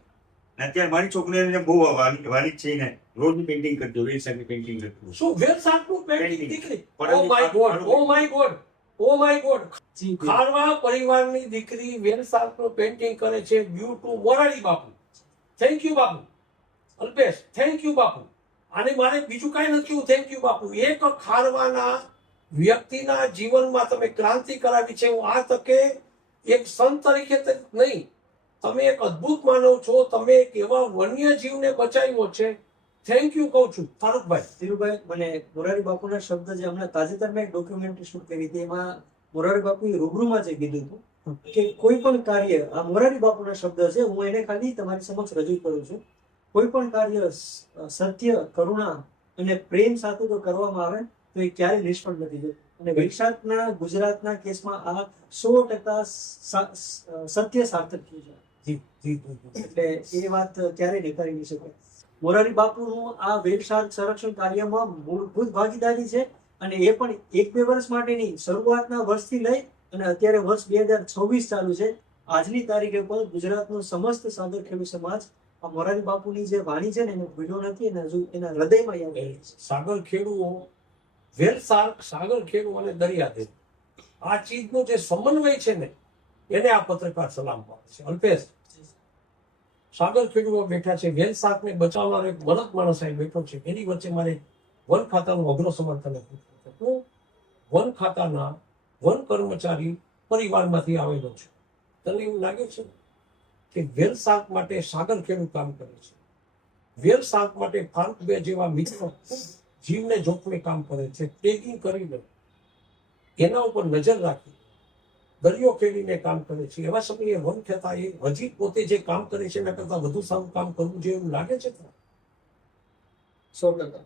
અત્યારે મારી છોકરીને બહુ વાલી છે ને, રોજ પેઇન્ટિંગ કરતો, વેલસાકની પેઇન્ટિંગ કરતો. શું વેલસાકનું પેન્ટિંગ Painting. દીકરી? પણ oh my god, oh my god, oh my god. જી, ખારવા પરિવારની દીકરી વેલસાકનું પેઇન્ટિંગ કરે છે. Due to Morari Bapu. Thank you Bapu. Alpesh, thank you બાપુ. આને મારે બીજું કાંઈ નથી કેવું. થેન્ક યુ બાપુ. એક ખારવાના વ્યક્તિના જીવનમાં તમે ક્રાંતિ કરાવી છે. હું આ તકે એક સંત તરીકે નહીં, તમે એક અદ્ભુત માનવ છો. તમે એક એવા વન્ય જીવને બચાવ્યો છે. થેન્ક યુ કહું છું. ફારૂકભાઈ. ધીરુભાઈ, મને મોરારી બાપુના શબ્દ જે હમણાં તાજેતરમાં એક ડોક્યુમેન્ટરી શૂટ કરી હતી, એમાં મોરારી બાપુએ રૂબરૂમાં જે કીધું હતું કે કોઈ પણ કાર્ય, આ મોરારી બાપુના શબ્દ છે, હું એને ખાલી તમારી સમક્ષ રજૂ કરું છું. કોઈ પણ કાર્ય સત્ય, કરુણા અને પ્રેમ સાથે જો કરવામાં આવે તો એ ક્યારેય નિષ્ફળ નથી જતું. અને વૈશાખના ગુજરાતના કેસમાં આ 100% સત્ય સાર્થક થયું છે. જી, જી, જી. એટલે એ વાત ક્યારેય નકારી નહીં શકાય. મોરારી બાપુનું આ વેલસાક સંરક્ષણ કાર્યમાં મૂળભૂત ભાગીદારી છે. અને એ પણ 1-2 વર્ષ માટે નહીં, શરૂઆતના વર્ષથી લઈ અને અત્યારે વર્ષ 2026 ચાલુ છે. આજની તારીખે પણ ગુજરાતનો સમસ્ત સાગર ખેડૂત સમાજ આ મોરારી બાપુની જે વાણી છે ને એને ભૂલ્યો નથી, અને હજુ એના હૃદયમાં યાદ રહે છે. સાગર ખેડૂઓ, વેલસાક, સાગર ખેડૂ અને દરિયાદેવ, આ ચીજનો જે સમન્વય છે ને એને આ પત્રકાર સલામ પાડે છે. અલ્પેશ, સાગર ખેડૂઓ બેઠા છે, વેલસાકને બચાવવાનો એક બળદ માણસ અહીં બેઠો છે. એની વચ્ચે મારે વન ખાતાનું અગ્ર સમર્થન પૂછવું છે. હું વન ખાતાના વન કર્મચારી પરિવારમાંથી આવેલો છું. તને એવું લાગે છે કે વેલસાક માટે સાગર ખેડૂ કામ કરે છે? વેલસાક માટે ફારૂકભાઈ જેવા મિત્રો જીવને જોખમે કામ કરે છે. ટેગિંગ કરીને એના ઉપર નજર રાખી દરિયો ખેડીને કામ કરે છે. એવા સમયે વન ખાતા એ હજી પોતે જે કામ કરે છે એના કરતા વધુ સારું કામ કરવું જોઈએ એવું લાગે છે? 100%.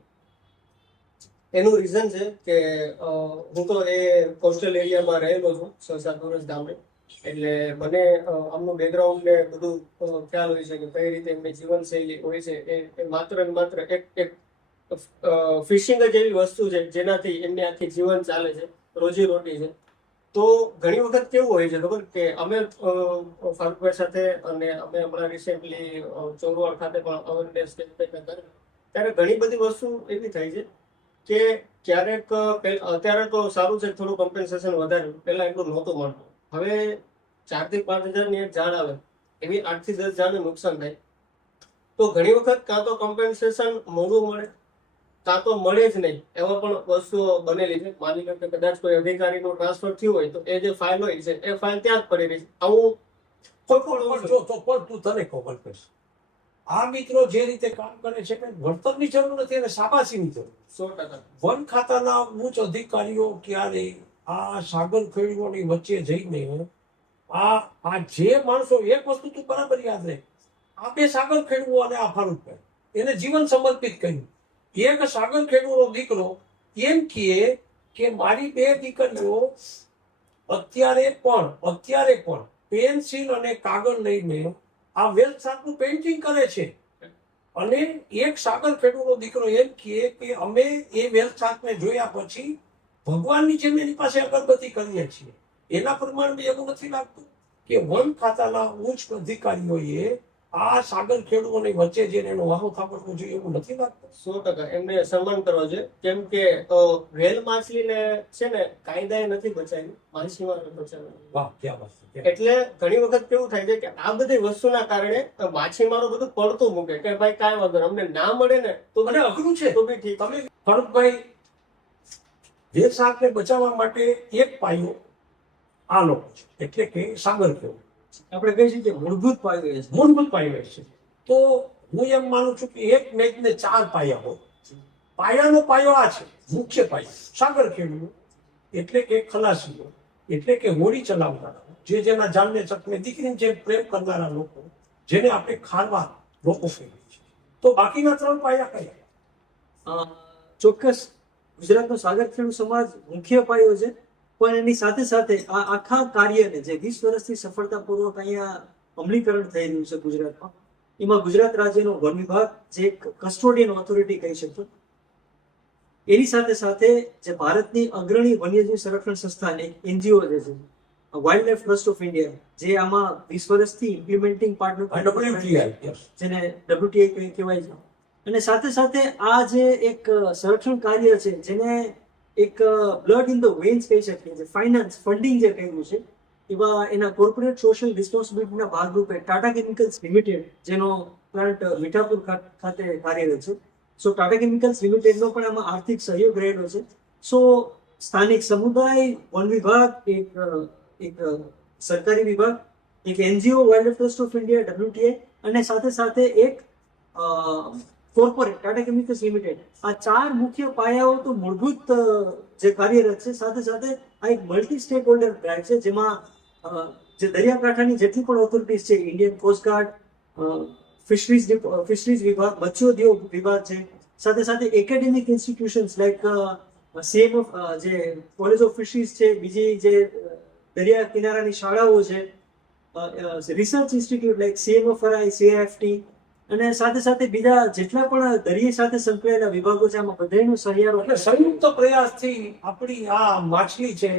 એનું રીઝન છે કે હું તો એ કોસ્ટલ એરિયામાં રહેલો છું 6-7 વર્ષ ગામડે. એટલે મને આમનું બેકગ્રાઉન્ડ ને બધું ખ્યાલ હોય છે કે કઈ રીતે એમની જીવનશૈલી હોય છે. એ માત્ર ને માત્ર એક ફિશિંગ જ એવી વસ્તુ છે જેનાથી એમની આખી જીવન ચાલે છે, રોજી રોટી છે. તો ઘણી વખત કેવું હોય છે ખબર કે અમે ફારૂકભાઈ સાથે અને અમે હમણાં રિસેન્ટલી ચોરવાડ ખાતે પણ અવેરનેસ કેમ્પેઈન કર્યું ત્યારે ઘણી બધી વસ્તુ એવી થાય છે કે ક્યારેક અત્યારે તો સારું છે થોડું કમ્પેન્સેશન વધારે પહેલા એટલું નહોતું મળતું હવે 4 થી 5 હજારની એક ઝાડ આવે એવી 8 થી 10 ઝાડને નુકસાન થાય તો ઘણી વખત કાં તો કમ્પેન્સેશન મોડું મળે કાં તો મળે જ નહીં એવા પણ વસ્તુઓ બનેલી છે માની લો કે કદાચ કોઈ અધિકારીનું ટ્રાન્સફર થયું હોય તો એ જે ફાઇલ હોય છે એ ફાઇલ ત્યાં જ પડી રહી છે આવું કોઈ પણ જો તો પણ તું તને ખબર કહીશ આ મિત્રો જે રીતે કામ કરે છે કે વળતરની જરૂર નથી અને શાબાશીની જરૂર 100%. વન ખાતાના ઉચ્ચ અધિકારીઓ ક્યારે આ સાગર ખેડૂતોની વચ્ચે જઈને આ જે માણસો એક વસ્તુ તું બરાબર યાદ રહે આ બે સાગર ખેડૂતો અને આ ફારૂકભાઈ એને જીવન સમર્પિત કર્યું એક સાગર ખેડૂતનો દીકરો એમ કહે કે મારી બે દીકરીઓ અત્યારે પણ પેન્સિલ અને કાગળ લઈને આ વેલ્થ ચાર્ટનું પેઇન્ટિંગ કરે છે અને એક સાગર ખેડૂતનો દીકરો એમ કહે કે અમે એ વેલ્થ ચાર્ટને જોયા પછી ભગવાનની જેમ એની પાસે અગરબત્તી કરીએ છીએ એના પ્રમાણે એવું નથી લાગતું કે વન ખાતાના ઉચ્ચ અધિકારીઓએ આ સાગર ખેડૂતોની વચ્ચે જઈને એનો વાહો થાપડવો જોઈએ એવું નથી લાગતું 100% એમને સન્માન કરવા જોઈએ કેમ કે વેલ માછલીને છે ને કાયદાએ નથી બચાવી માછલીમારોએ બચાવી વાહ ક્યાં વાત છે એટલે ઘણી વખત કેવું થાય છે કે આ બધી વસ્તુના કારણે માછીમારો બધું પડતું મૂકે કે ભાઈ કાંઈ વાંધો નહીં, અમને ના મળે ને તો અને અઘરું છે તો બી ઠીક. તમે ફારૂકભાઈ વેલ શાકને બચાવવા માટે એક પાયો આ લોકો છે એટલે કે સાગર ખેડૂત આપણે કહી શકીએ મૂળભૂત પાયો એ છે. મૂળભૂત પાયો છે તો હું એમ માનું છું કે એક મેચને 4 પાયા હોય પાયાનો પાયો આ છે મુખ્ય પાયો સાગર ખેડૂત એટલે કે ખલાસીઓ એટલે કે હોડી ચલાવનારા જેના જાનને ચકને દીકરીને જેમ પ્રેમ કરનારા લોકો જેને આપણે ખારવા લોકો કહીએ છીએ તો બાકીના 3 પાયા કયા ચોક્કસ ગુજરાતનો સાગર ખેડૂત સમાજ મુખ્ય પાયો છે પણ એની સાથે સાથે આ આખા કાર્યને જે 20 વર્ષથી સફળતાપૂર્વક અહીંયા અમલીકરણ થઈ રહ્યું છે ગુજરાતમાં એમાં ગુજરાત રાજ્યનો વન વિભાગ જે એક કસ્ટોડિયન ઓથોરિટી કહી શકતો એની સાથે સાથે જે ભારતની અગ્રણી વન્યજીવ સંરક્ષણ સંસ્થા એનજીઓ જે છે wild life trust of India જે આમાં 20 વર્ષથી ઇમ્પ્લિમેન્ટિંગ પાર્ટનર જેને WTI કહેવાય છે અને સાથે સાથે આ જે એક સંરક્ષણ કાર્ય છે જેને એક બ્લડ ઇન ધ વેન્સ કહી શકીએ છીએ ફાઇનાન્સ ફંડિંગ જે કર્યું છે એવા એના કોર્પોરેટ સોશિયલ રિસ્પોન્સિબિલિટીના ભાગરૂપે ટાટા કેમિકલ્સ લિમિટેડ જેનો પ્લાન્ટ મીઠાપુર ખાતે કાર્યરત છે સો ટાટા કેમિકલ્સ લિમિટેડનો પણ આમાં આર્થિક સહયોગ રહેલો છે સો સ્થાનિક સમુદાય વન વિભાગ એક સરકારી વિભાગ એક NGO wild life trust of India WTI અને સાથે સાથે એક કોર્પોરેટ ટાટા કેમિકલ્સ લિમિટેડ આ 4 મુખ્ય પાયાઓ તો મૂળભૂત જે કાર્યરત છે સાથે સાથે આ એક મલ્ટી સ્ટેક હોલ્ડર ડ્રાઈવ છે જેમાં જે દરિયાકાંઠાની જેટલી પણ ઓથોરિટીઝ છે ઇન્ડિયન કોસ્ટગાર્ડ ફિશરીઝ વિભાગ મત્સ્યોદ્યોગ વિભાગ છે સાથે સાથે academic institutions like CM of જે કોલેજ ઓફ ફિશરીઝ છે બીજી જે દરિયા કિનારાની શાળાઓ છે research institute like CMFRI CIFT અને સાથે સાથે બીજા જેટલા પણ દરિયા સાથે સંકળાયેલા વિભાગો છે આમાં બધાનો સહિયારો એટલે સંયુક્ત પ્રયાસથી આપણી આ માછલી છે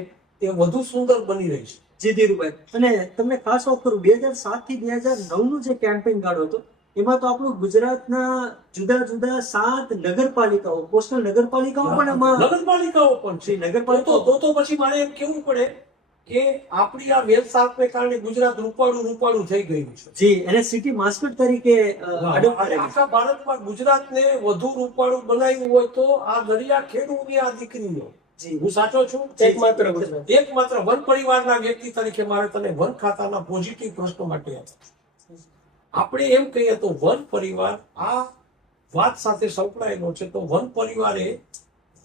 એ વધુ સુંદર બની રહી છે જી ધીરુભાઈ અને તમને ખાસ વાત કરું 2007 થી 2009 નું જે કેમ્પેઇન કાઢ્યો હતો એમાં તો આપણું ગુજરાતના જુદા જુદા 7 નગરપાલિકાઓ કોસ્ટલ નગરપાલિકાઓ પણ એમાં નગરપાલિકાઓ પણ છે નગરપાલિકાઓ તો પછી મારે એમ કેવું પડે કે આપણી આ વેલસાકને કારણે ગુજરાત રૂપાળું થઈ ગયું છે જી એને સિટી માસ્કટ તરીકે આખા ભારતમાં ગુજરાતને વધુ રૂપાળું બનાવ્યું હોય તો આ દરિયા ખેડૂતની આ દીકરીઓ જી હું સાચો છું એકમાત્ર ગુજરાત. એકમાત્ર વન પરિવારના વ્યક્તિ તરીકે મારે તને વન ખાતાના પોઝિટિવ પ્રશ્નો માટે આપણે એમ કહીએ તો વન પરિવાર આ વાત સાથે સંકળાયેલો છે તો વન પરિવારે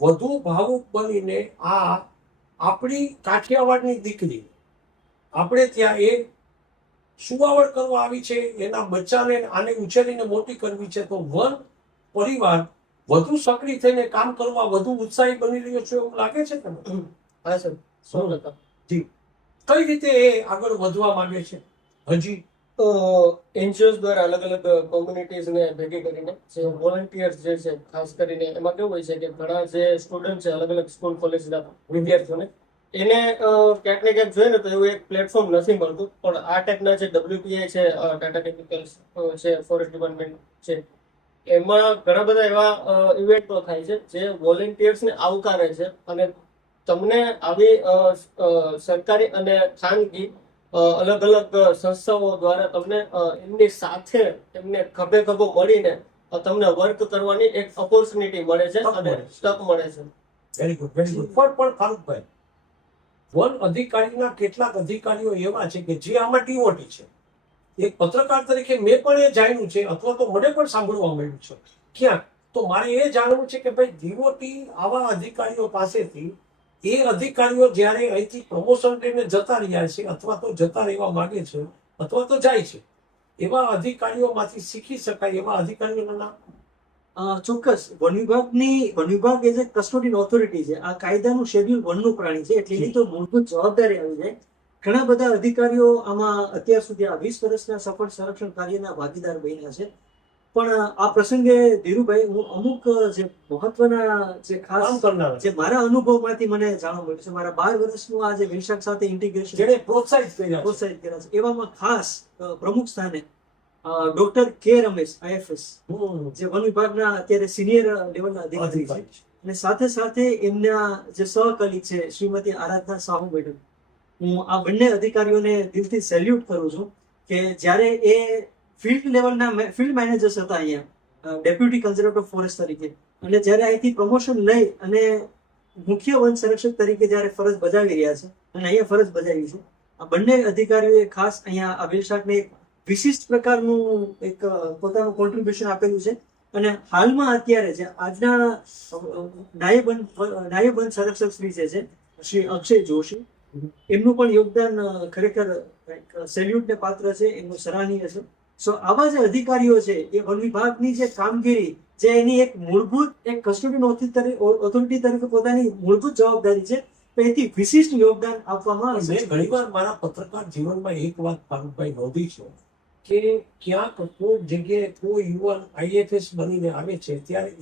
વધુ ભાવુક બનીને આ આપણી કાઠિયાવાડની દીકરી આપણે ત્યાં એ સુવાવડ કરવા આવી છે એના બચ્ચાને આને ઉછેરીને મોટી કરવી છે તો વન પરિવાર વધુ સક્રિય થઈને કામ કરવા વધુ ઉત્સાહી બની રહ્યો છે એવું લાગે છે તમને હા સર 100%. જી કઈ રીતે એ આગળ વધવા માંગે છે હજી એનજીઓઝ દ્વારા અલગ અલગ કોમ્યુનિટીઝને ભેગી કરીને જે વોલન્ટિયર્સ જે છે ખાસ કરીને એમાં કેવું હોય છે કે ઘણા જે સ્ટુડન્ટ છે અલગ અલગ સ્કૂલ કોલેજના વિદ્યાર્થીઓને એને ક્યાંક ને ક્યાંક જોઈએ ને તો એવું એક પ્લેટફોર્મ નથી મળતું. પણ આ ટાઈપના જે WPI છે, ટાટા કેમિકલ્સ છે, ફોરેસ્ટ ડિપાર્ટમેન્ટ છે, એમાં ઘણા બધા એવા ઇવેન્ટો થાય છે જે વોલેન્ટિયર્સને આવકારે છે અને તમને આવી સરકારી અને ખાનગી અલગ અલગ સંસ્થાઓ દ્વારા તમને એમની સાથે એમને ખભે ખભો મળીને તમને વર્ક કરવાની એક ઓપોર્ચ્યુનિટી મળે છે અને તક મળે છે. Very good, very good. પણ ફારૂકભાઈ, વન અધિકારીના કેટલાક અધિકારીઓ એવા છે કે જે આમાં ટીઓટી છે. એક પત્રકાર તરીકે મેં પણ એ જાણ્યું છે, અથવા તો મને પણ સાંભળવા મળ્યું છે ક્યાંક. તો મારે એ જાણવું છે કે ભાઈ ડીઓટી આવા અધિકારીઓ પાસેથી, એ અધિકારીઓ જ્યારે અહીંથી પ્રમોશન લઈને જતા રહ્યા છે અથવા તો જતા રહેવા માંગે છે અથવા તો જાય છે, એવા અધિકારીઓમાંથી શીખી શકાય એવા અધિકારીઓના નામ? ચોક્કસ. વન વિભાગ એઝ એ કસ્ટોડિયન ઓથોરિટી છે. આ કાયદાનું શેડ્યુલ 1 નું પ્રાણી છે, એટલે એની તો મૂળભૂત જવાબદારી આવી જાય. ઘણા બધા અધિકારીઓ આમાં અત્યાર સુધી આ 20 વર્ષના સફળ સંરક્ષણ કાર્યના ભાગીદાર બન્યા છે. પણ આ પ્રસંગે ધીરુભાઈ, હું અમુક જે મહત્વના જે ખાસ કામ કરનાર જે મારા અનુભવમાંથી મને જાણવા મળ્યું છે, મારા 12 વર્ષનું આ જે વેલશાક સાથે ઇન્ટિગ્રેશન જેને પ્રોત્સાહિત કર્યા છે. પ્રોત્સાહિત કર્યા છે, એવામાં ખાસ પ્રમુખ સ્થાને ડોક્ટર કે રમેશ IFS, જે વન વિભાગના અત્યારે સિનિયર લેવલના અધિકારી છે, અને સાથે સાથે એમના જે સહકલીગ છે શ્રીમતી આરાધના સાહુ મેડમ, હું આ બંને અધિકારીઓને દિલથી સેલ્યુટ કરું છું કે જ્યારે એ ફિલ્ડ લેવલના ફિલ્ડ મેનેજર્સ હતા અહીંયા ડેપ્યુટી કન્ઝર્વેટર ફોરેસ્ટ તરીકે, અને જ્યારે અહીંથી પ્રમોશન લઈ અને મુખ્ય વન સંરક્ષક તરીકે જ્યારે ફરજ બજાવી રહ્યા છે અને અહીંયા ફરજ બજાવી છે, આ બંને અધિકારીઓએ ખાસ અહીંયા આ વેલશાકને એક વિશિષ્ટ પ્રકારનું એક પોતાનું કોન્ટ્રીબ્યુશન આપેલું છે. અને હાલમાં અત્યારે જે આજના નાયબ વન સંરક્ષક શ્રી છે શ્રી અક્ષય જોશી, એમનું પણ યોગદાન ખરેખર સેલ્યુટને પાત્ર છે, એમનું સરાહનીય છે. સો આવા જે અધિકારીઓ છે એ વન વિભાગની જે કામગીરી, જે એની એક મૂળભૂત એક કસ્ટોડિયન ઓથોરિટી તરીકે પોતાની મૂળભૂત જવાબદારી છે, એથી વિશિષ્ટ યોગદાન આપવામાં આવે મેં છે. ઘણીવાર મારા પત્રકાર જીવનમાં એક વાત ફારૂકભાઈ નોંધી છે કે ક્યાંક કોઈ જગ્યાએ કોઈ યુવાન IFS બનીને આવે છે ત્યારે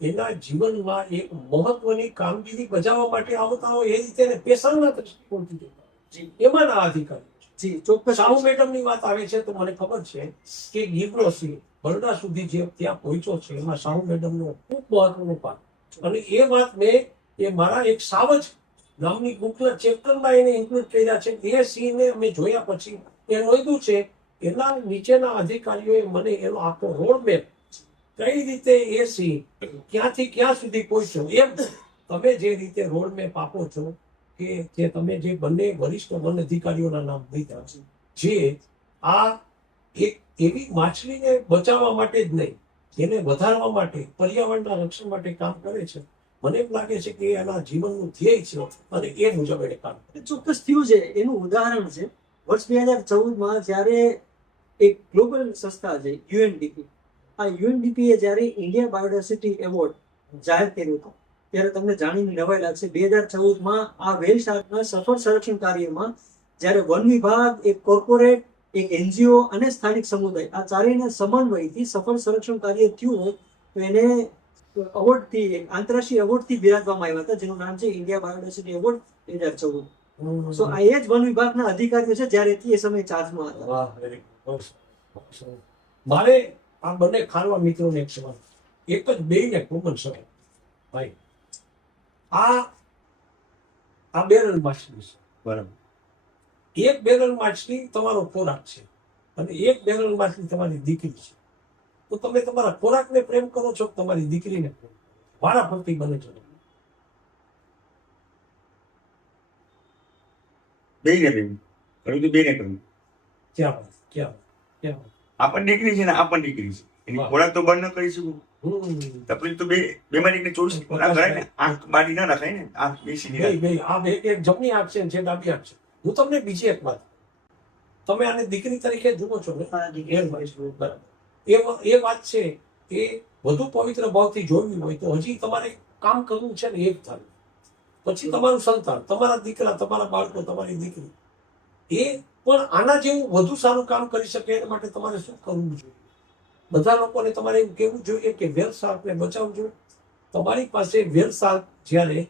એના જીવનમાં એક મહત્વની કામગીરી બજાવવા માટે આવતા હોય એ રીતે પેશનના દ્રષ્ટિકોણથી જોતા હોય. એમાંના અધિકારી જી ચોક્કસ. સાહુ મેડમની વાત આવે છે તો મને ખબર છે કે ગીરનો સિંહ બરડા સુધી જે ત્યાં પહોંચ્યો છે એમાં સાહુ મેડમનો ખૂબ મહત્વનો પાઠ. અને એ વાત મેં મારા એક સાવજ નામની બુકના ચેપ્ટરમાં એને ઇન્ક્લુડ કર્યા છે. એ સિંહને અમે જોયા પછી એ નોંધ્યું છે એના નીચેના અધિકારીઓએ મને એનો આખો રોડ મેપ, કઈ રીતે એ સિંહ ક્યાંથી ક્યાં સુધી પહોંચ્યો, એમ તમે જે રીતે રોડ મેપ આપો છો કે તમે જે બંને વરિષ્ઠ વન અધિકારીઓના નામ દીધા છે, જે આ એક એવી માછલીને બચાવવા માટે જ નહીં, એને વધારવા માટે, પર્યાવરણના રક્ષણ માટે કામ કરે છે. મને એમ લાગે છે કે એના જીવનનું ધ્યેય છે અને એ મુજબ એને કામ કરે. ચોક્કસ થયું છે. એનું ઉદાહરણ છે વર્ષ 2014માં જ્યારે એક ગ્લોબલ સંસ્થા છે UNDP, આ UNDP એ જ્યારે ઇન્ડિયા બાયોડાયવર્સિટી એવોર્ડ જાહેર કર્યો હતો, ત્યારે તમને જાણીને નવાઈ લાગશે. 2014માં આ વેલ શાર્કના સફળ સંરક્ષણ કાર્યમાં જ્યારે વન વિભાગ, એક કોર્પોરેટ, એક NGO અને સ્થાનિક સમુદાય, આ ચારેયના સમન્વયથી સફળ સંરક્ષણ કાર્ય થયું હોય તો એને એવોર્ડથી, એક આંતરરાષ્ટ્રીય એવોર્ડથી બિરાદવામાં આવ્યા હતા, જેનું નામ છે ઇન્ડિયા બાયોડાયવર્સિટી એવોર્ડ 2014. સો આ એ જ વન વિભાગના અધિકારીઓ છે જ્યારે એ સમયે ચાર્જમાં હતા. વાહ, very good. મારે આ બંને ખારવા મિત્રોને એક સવાલ, એક જ બેયને કોમન સવાલ. ભાઈ, આ બેરલ માછલી છે, બરાબર. એક બેરલ માછલી તમારો ખોરાક છે અને એક બેરલ માછલી તમારી દીકરી છે. તો તમે તમારા ખોરાકને પ્રેમ કરો છો, તમારી દીકરીને પ્રેમ કરો, વારાફરતી બને છે. બેયને કર્યું, કર્યું તો બેયને કર્યું. ક્યાં વાત, ક્યાં વાત, ક્યાં વાત. આ પણ દીકરી છે ને આ પણ દીકરી છે, એની વાહ. ખોરાક તો બંધ ન કરી શકું. તકલીફ તો બેમાં દીકરી 24 કલાક કરાય ને, આંખ બારી ના રખાય ને, આંખ બેસી બે જાય. બે આ બે, એક જમણી આંખ છે ને જે ડાબી આંખ છે. હું તમને બીજી એક વાત, તમે આને દીકરી તરીકે જુઓ છો ને, હા, દીકરી. બરાબર. એ વાત છે એ વધુ પવિત્ર ભાવથી જોવી હોય તો હજી તમારે કામ કરવું છે ને, એક થાય પછી તમારું સંતાન, તમારા દીકરા, તમારા બાળકો, તમારી દીકરી, એ પણ આના જેવું વધુ સારું કામ કરી શકે એના માટે તમારે શું કરવું જોઈએ? બધા લોકોને તમારે એવું કહેવું જોઈએ કે વેલ શાર્કને બચાવજો. તમારી પાસે વેલ શાર્ક જ્યારે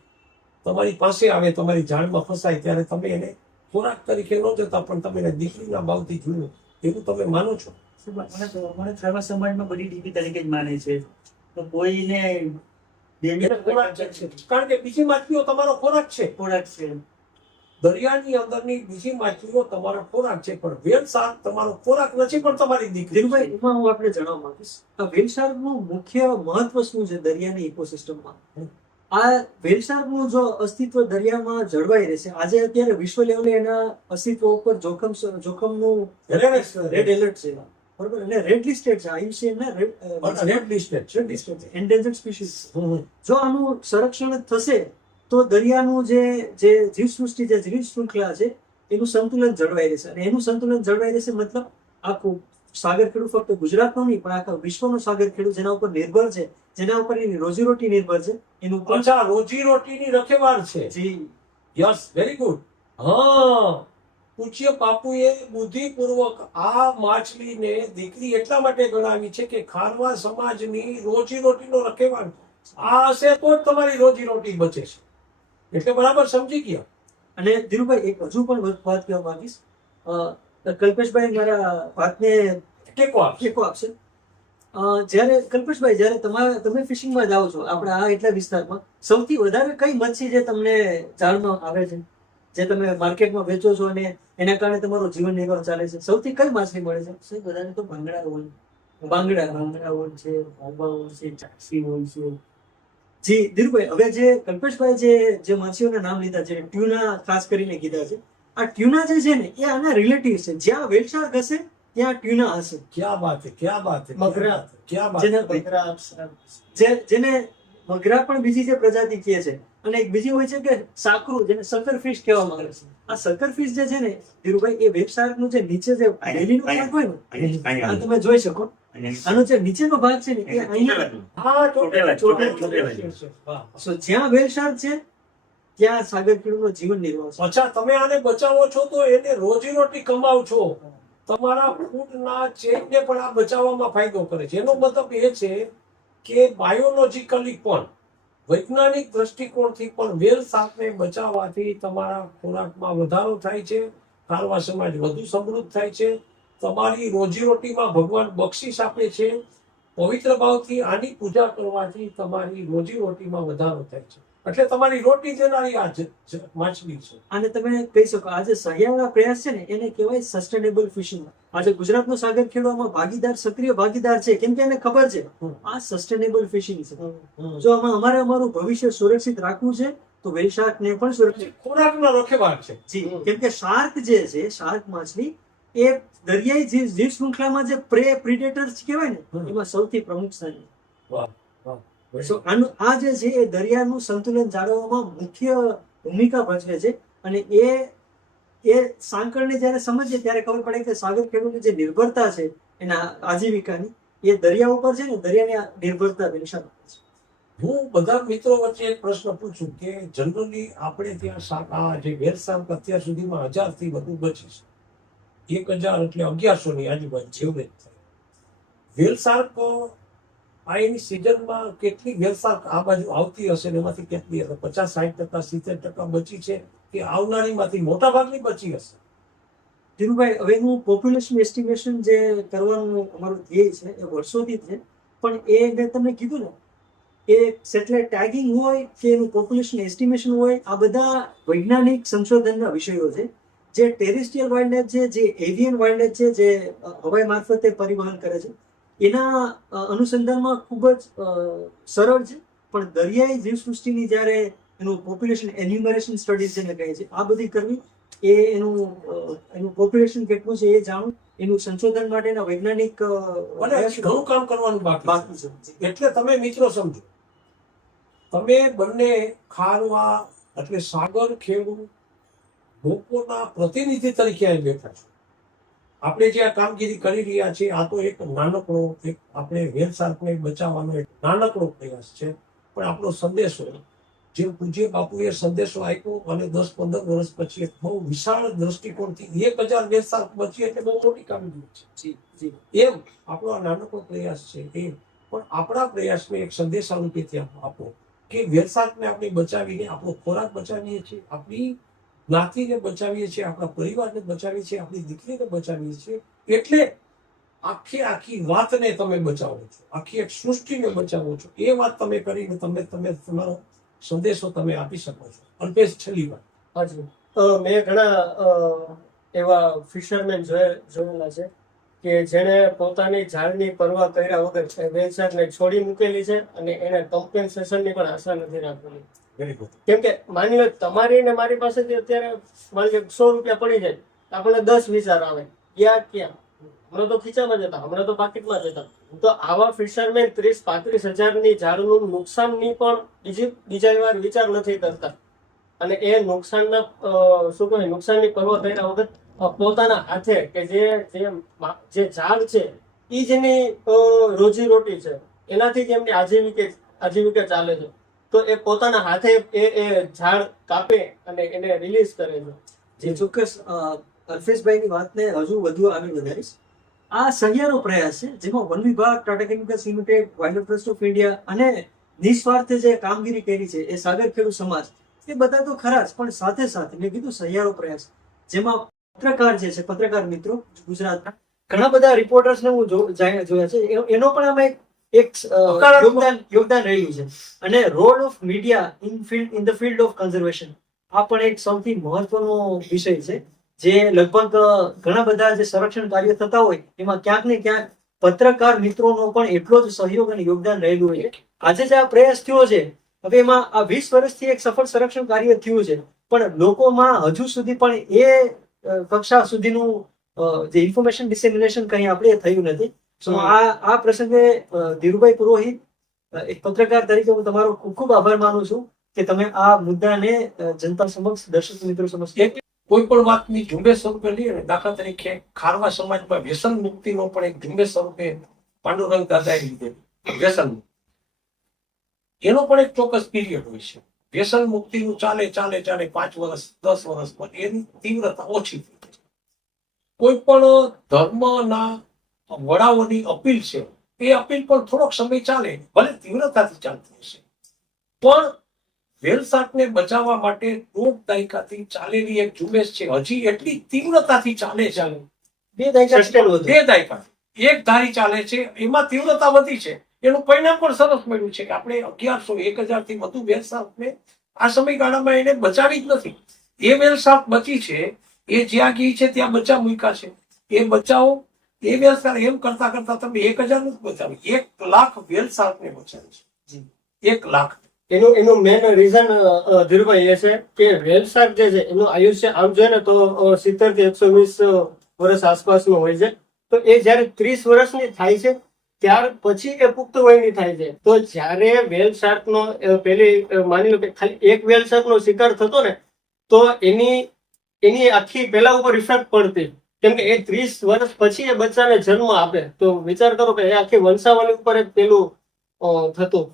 તમારી પાસે આવે, તમારી જાળમાં ફસાય ત્યારે તમે એને ખોરાક તરીકે ન જતા પણ તમે એને દીકરીના ભાવથી જુઓ, એવું તમે માનો છો? મને ખારવા સમાજમાં બધી દીકરી તરીકે જ માને છે, તો કોઈને એને ખોરાક છે, કારણ કે બીજી માછલીઓ તમારો ખોરાક છે. ખોરાક છે. દરિયાની અંદરની બીજી માછલીઓ તમારો ખોરાક છે, પણ વેલ શાર્ક તમારો ખોરાક નથી પણ તમારી દીકરી ધીરુભાઈ, છે. એમાં હું આપણે જણાવવા માંગીશ આ વ્હેલ શાર્કનું મુખ્ય મહત્વ શું છે દરિયાની ઇકોસિસ્ટમમાં. આ વ્હેલ શાર્કનું જો અસ્તિત્વ દરિયામાં જળવાઈ રહેશે, આજે અત્યારે વિશ્વ લેવલે એના અસ્તિત્વ ઉપર જોખમનું રેડ એલર્ટ છે, બરોબર, અને રેડ લિસ્ટેડ છે IUCN રેડ લિસ્ટેડ છે, એન્ડેન્જર્ડ સ્પીસીસ. જો આનું સંરક્ષણ થશે તો દરિયાનું જે જીવસૃષ્ટિ, જે જીવ શૃંખલા છે એનું સંતુલન જળવાઈ રહેશે, અને એનું સંતુલન જળવાઈ રહેશે મતલબ આખું સાગર ખેડૂત ફક્ત ગુજરાતનો નહીં પણ આખા વિશ્વનો સાગર ખેડૂત જેના ઉપર નિર્ભર છે, જેના ઉપર એની રોજીરોટી નિર્ભર છે, એનું પણ અચ્છા, રોજીરોટીની રખેવાળ છે. જી, યસ, વેરી ગુડ. હા, પૂજ્ય બાપુએ બુદ્ધિપૂર્વક આ માછલીને દીકરી એટલા માટે ગણાવી છે કે ખારવા સમાજની રોજીરોટીનો રખેવાળ આ હશે તો જ તમારી રોજીરોટી બચે છે. એટલે બરાબર સમજી ગયા. અને ધીરુભાઈ એક હજુ પણ વાત કહેવા માંગીશ. કલ્પેશભાઈ મારા વાતને ટેકો આપશે. ટેકો આપશે. જ્યારે કલ્પેશભાઈ, જ્યારે તમે ફિશિંગમાં જાઓ છો આપણા આ એટલા વિસ્તારમાં, સૌથી વધારે કઈ મચ્છી જે તમને જાળમાં આવે છે, જે તમે માર્કેટમાં વેચો છો અને એના કારણે તમારો જીવન નિર્વાહ ચાલે છે, સૌથી કઈ માછલી મળે છે? સાહેબ બધાને તો ભાંગડા હોય, બાંગડા હોય છે, ભાંગા હોય છે, ચાક્ષી હોય છે. જી ધીરુભાઈ, હવે જે કલ્પેશભાઈ જે માછલીઓના નામ લીધા છે, ટ્યુના ખાસ કરીને કીધા છે, આ ટ્યુના જે છે ને એ આના રિલેટિવ છે. જ્યાં વ્હેલ શાર્ક હશે ત્યાં ટ્યુના હશે. ક્યાં બાત છે, ક્યાં બાત છે, મગરા. ક્યાં બાત જેને છે. જેને મગરા પણ બીજી જે પ્રજાતિ કહે છે, અને એક બીજી હોય છે કે સાકરું, જેને સકર ફિશ કહેવામાં આવે છે. આ સકર ફિશ જે છે ને ધીરુભાઈ, એ વેબ શાર્ક નું જે નીચે જે બેલીનો ભાગ હોય ને, આ તમે જોઈ શકો, આનો જે નીચેનો ભાગ છે ને એ અહીંયા, હા, ચોટેલા ચોટેલા. વાહ. so જ્યાં વેલ શાર્ક છે ત્યાં સાગર ખેડૂતનો જીવન નિર્વાહ છે. અચ્છા, તમે આને બચાવો છો તો એને રોજીરોટી કમાવ છો, તમારા ફૂડના ચેઇનને પણ આ બચાવવામાં ફાયદો કરે છે. એનો મતલબ એ છે કે બાયોલોજીકલી પણ, વૈજ્ઞાનિક દ્રષ્ટિકોણથી પણ વેલ શાર્કને બચાવવાથી તમારા ખોરાકમાં વધારો થાય છે, ખારવા સમાજ વધુ સમૃદ્ધ થાય છે, તમારી રોજીરોટીમાં ભગવાન બક્ષિસ આપે છે. પવિત્ર ભાવથી આની પૂજા કરવાથી તમારી રોજીરોટીમાં વધારો થાય છે. એટલે તમારી રોટી દેનારી આ માછલી છે. અને તમે કહી શકો આજે સહિયારા પ્રયાસ છે ને એને કહેવાય સસ્ટેનેબલ ફિશિંગ. આજે ગુજરાતનો સાગર ખેડૂતમાં ભાગીદાર, સક્રિય ભાગીદાર છે, કેમ કે એને ખબર છે આ સસ્ટેનેબલ ફિશિંગ છે. જો આમાં અમારે અમારું ભવિષ્ય સુરક્ષિત રાખવું છે તો વેલ શાર્ક ને પણ સુરક્ષિત ખોરાકનો રખેવાળ છે. જી, કેમ કે શાર્ક જે છે, શાર્ક માછલી એ દરિયાઈ જીવ શૃંખલામાં જે પ્રિડેટર્સ કહેવાય ને એમાં સૌથી પ્રમુખ સ્થાન છે. વાહ, વાહ. So, આ જે છે એ દરિયાનું સંતુલન જાળવવામાં મુખ્ય ભૂમિકા ભજવે છે. અને એ સાંકળને જ્યારે સમજીએ ત્યારે ખબર પડે કે સાગર ખેડૂતની જે નિર્ભરતા છે એના આજીવિકાની, એ દરિયા ઉપર છે ને, દરિયાની નિર્ભરતા નિશાન છે. હું બધા મિત્રો વચ્ચે એક પ્રશ્ન પૂછું કે જનરલી આપણે ત્યાં આ જે વેલ શાર્ક અત્યાર સુધીમાં 1000 થી વધુ બચી છે. 1000 એટલે 1100 ની આજુબાજુ એવરેજ થાય. વેલ શાર્ક આ એની સિઝનમાં કેટલી વેલ શાર્ક આ બાજુ આવતી હશે ને એમાંથી કેટલી હશે? 50-60%, 70% બચી છે કે આવનારીમાંથી મોટા ભાગની બચી હશે? ધીરુભાઈ, હવે હું પોપ્યુલેશન એસ્ટિમેશન જે કરવાનું અમારું ધ્યેય છે એ વર્ષોથી છે, પણ એ મેં તમને કીધું ને, એ સેટેલાઇટ ટેગિંગ હોય કે એનું પોપ્યુલેશન એસ્ટિમેશન હોય, આ બધા વૈજ્ઞાનિક સંશોધનના વિષયો છે. જે ટેરેસ્ટ્રીયલ વાઇલ્ડલાઇફ છે, જે એવિયન વાઇલ્ડલાઇફ છે, જે હવાઈ મારફતે પરિવહન કરે છે, એના અનુસંધાનમાં ખૂબ જ સરળ છે. પણ દરિયાઈ જીવસૃષ્ટિની જ્યારે એનું પોપ્યુલેશન એન્યુમરેશન સ્ટડીઝ જેને કહે છે, આ બધી કરવી, એ એનું પોપ્યુલેશન કેટલું છે એ જાણવું, એનું સંશોધન માટેના વૈજ્ઞાનિક ઘણું કામ કરવાનું બાકી છે. એટલે તમે મિત્રો સમજો, તમે બંને ખારવા એટલે સાગર ખેડૂત લોકોના પ્રતિનિધિ તરીકે અહીં બેઠા છો. આપણે જે આ કામગીરી કરી રહ્યા છીએ આ તો એક નાનકડો, એક આપણે વેલ શાર્કને બચાવવાનો એક નાનકડો પ્રયાસ છે. પણ આપણો સંદેશો, જે પૂજ્ય બાપુએ સંદેશો આપ્યો અને 10-15 વર્ષ પછી એક બહુ વિશાળ દ્રષ્ટિકોણથી 1000 વેલ શાર્ક બચી એટલે બહુ મોટી કામગીરી છે. એમ આપણો આ નાનકડો પ્રયાસ છે. એ પણ આપણા પ્રયાસને એક સંદેશા રૂપે ત્યાં આપો કે વેલસાકને આપણે બચાવીને આપણો ખોરાક બચાવીએ છીએ, આપણી જ્ઞાતિને બચાવીએ છીએ, આપણા પરિવારને બચાવીએ છીએ, આપણી દીકરીને બચાવીએ છીએ. એટલે આખી વાતને તમે બચાવો છો, આખી એક સૃષ્ટિને બચાવો છો. એ વાત તમે કરીને તમે તમારો સંદેશો તમે આપી શકો છો. અલ્પેશ, છેલ્લી વાત. હાજી. મેં ઘણા એવા ફિશરમેન જોયેલા છે કે જેણે પોતાની જાળની પરવા કર્યા વગર વેલ શાર્કને છોડી મૂકેલી છે અને એને કમ્પેન્સેશનની પણ આશા નથી રાખેલી. Very good. કેમ કે માની લો તમારી ને મારી પાસેથી અત્યારે માની લો 100 રૂપિયા પડી જાય, આપણને 10 વિચાર આવે, ગયા ક્યાં, હમણાં તો ખીચામાં જતા, હમણાં તો પાકીટમાં જતા. તો આવા ફિશરમેન 30-35 હજારની જાળનું નુકસાનની પણ બીજા વાર વિચાર નથી કરતા અને એ નુકસાનના શું કહેવાય નુકસાનની પરવા કર્યા વગર પોતાના હાથે કે જે ઝાડ છે એ જ એની રોજીરોટી છે, એનાથી જ એમની આજીવિકા ચાલે છે. તો એ પોતાના હાથે એ ઝાડ કાપે અને એને રિલીઝ કરે છે. જે ચોક્કસ અલ્પેશભાઈની વાતને હજુ વધુ આગળ વધારીશ. આ સહિયારો પ્રયાસ છે જેમાં વન વિભાગ, Tata chemicals limited, wild trust of India અને નિસ્વાર્થે જે કામગીરી કરી છે એ સાગર ખેડૂત સમાજ, એ બધા તો ખરા જ, પણ સાથે સાથે મેં કીધું સહિયારો પ્રયાસ, જેમાં પત્રકાર જે છે, પત્રકાર મિત્રો ગુજરાતના ઘણા બધા રિપોર્ટર્સને હું જોયા છે, એનો પણ આમાં એક યોગદાન રહ્યું છે. અને role of media in the field of conservation, આ પણ એક સૌથી મહત્વનો વિષય છે જે લગભગ ઘણા બધા જે સંરક્ષણ કાર્ય થતા હોય એમાં ક્યાંક ને ક્યાંક પત્રકાર મિત્રોનો પણ એટલો જ સહયોગ અને યોગદાન રહેલું હોય. આજે જે આ પ્રયાસ થયો છે, હવે એમાં આ 20 વર્ષથી એક સફળ સંરક્ષણ કાર્ય થયું છે, પણ લોકોમાં હજુ સુધી પણ એ કક્ષા સુધીનું જે ઇન્ફોર્મેશન ડિસેમિનેશન કંઈ આપણે થયું નથી. તો આ પ્રસંગે ધીરુભાઈ પુરોહિત, એક પત્રકાર તરીકે હું તમારો ખૂબ ખૂબ આભાર માનું છું કે તમે આ મુદ્દાને જનતા સમક્ષ, દર્શક મિત્રો સમક્ષ કોઈ પણ વાતની ઝુંબેશ સ્વરૂપે લઈએ ને, દાખલા તરીકે ખારવા સમાજમાં વ્યસન મુક્તિનો પણ એક ઝુંબેશ સ્વરૂપે પાંડુરંગ દાદાએ લીધેલું. વ્યસન મુક્તિ એનો પણ એક ચોક્કસ પીરિયડ હોય છે. વ્યસન મુક્તિનું ચાલે 5 વર્ષ 10 વર્ષ પછી એની તીવ્રતા ઓછી થઈ જાય. કોઈ પણ ધર્મના વડાઓની અપીલ છે, એ અપીલ પણ થોડોક સમય ચાલે, ભલે તીવ્રતાથી ચાલતી હશે, પણ વેલસાકને બચાવવા માટે 2 દાયકાથી ચાલેલી એક ઝુંબેશ છે, હજી એટલી તીવ્રતાથી ચાલે છે. 2 દાયકાથી એક ધારી ચાલે છે, એમાં તીવ્રતા વધી છે. એનું પરિણામ પણ સરસ મળ્યું છે કે આપણે 1100-1000 થી વધુ વેલસાકને આ સમયગાળામાં એને બચાવી જ નથી. એ વેલસાક બચી છે, એ જ્યાં ગઈ છે ત્યાં બચા મૂક્યા છે. એ બચાવો, એ વેલસાક એમ કરતા કરતા તમે 1000 નથી બચાવી, 1 લાખ વેલસાકને બચાવી છે. 1 લાખ. એનું મેન રીઝન ધીરુભાઈ એ છે કે વેલ શાર્ક જે છે એનું આયુષ્ય આમ જોઈએ ને તો 70 થી 120 વર્ષ આસપાસનું હોય છે. તો એ જયારે 30 વર્ષની થાય છે ત્યાર પછી એ પુખ્ત વયની થાય છે. તો જયારે વેલ શાર્કનો પેલી માની લો કે ખાલી એક વેલ શાર્કનો શિકાર થતો ને તો એની આખી પેલા ઉપર ઇફેક્ટ પડતી, કેમ કે એ 30 વર્ષ પછી એ બચ્ચાને જન્મ આપે. તો વિચાર કરો કે એ આખી વંશાવલી ઉપર પેલું થતું.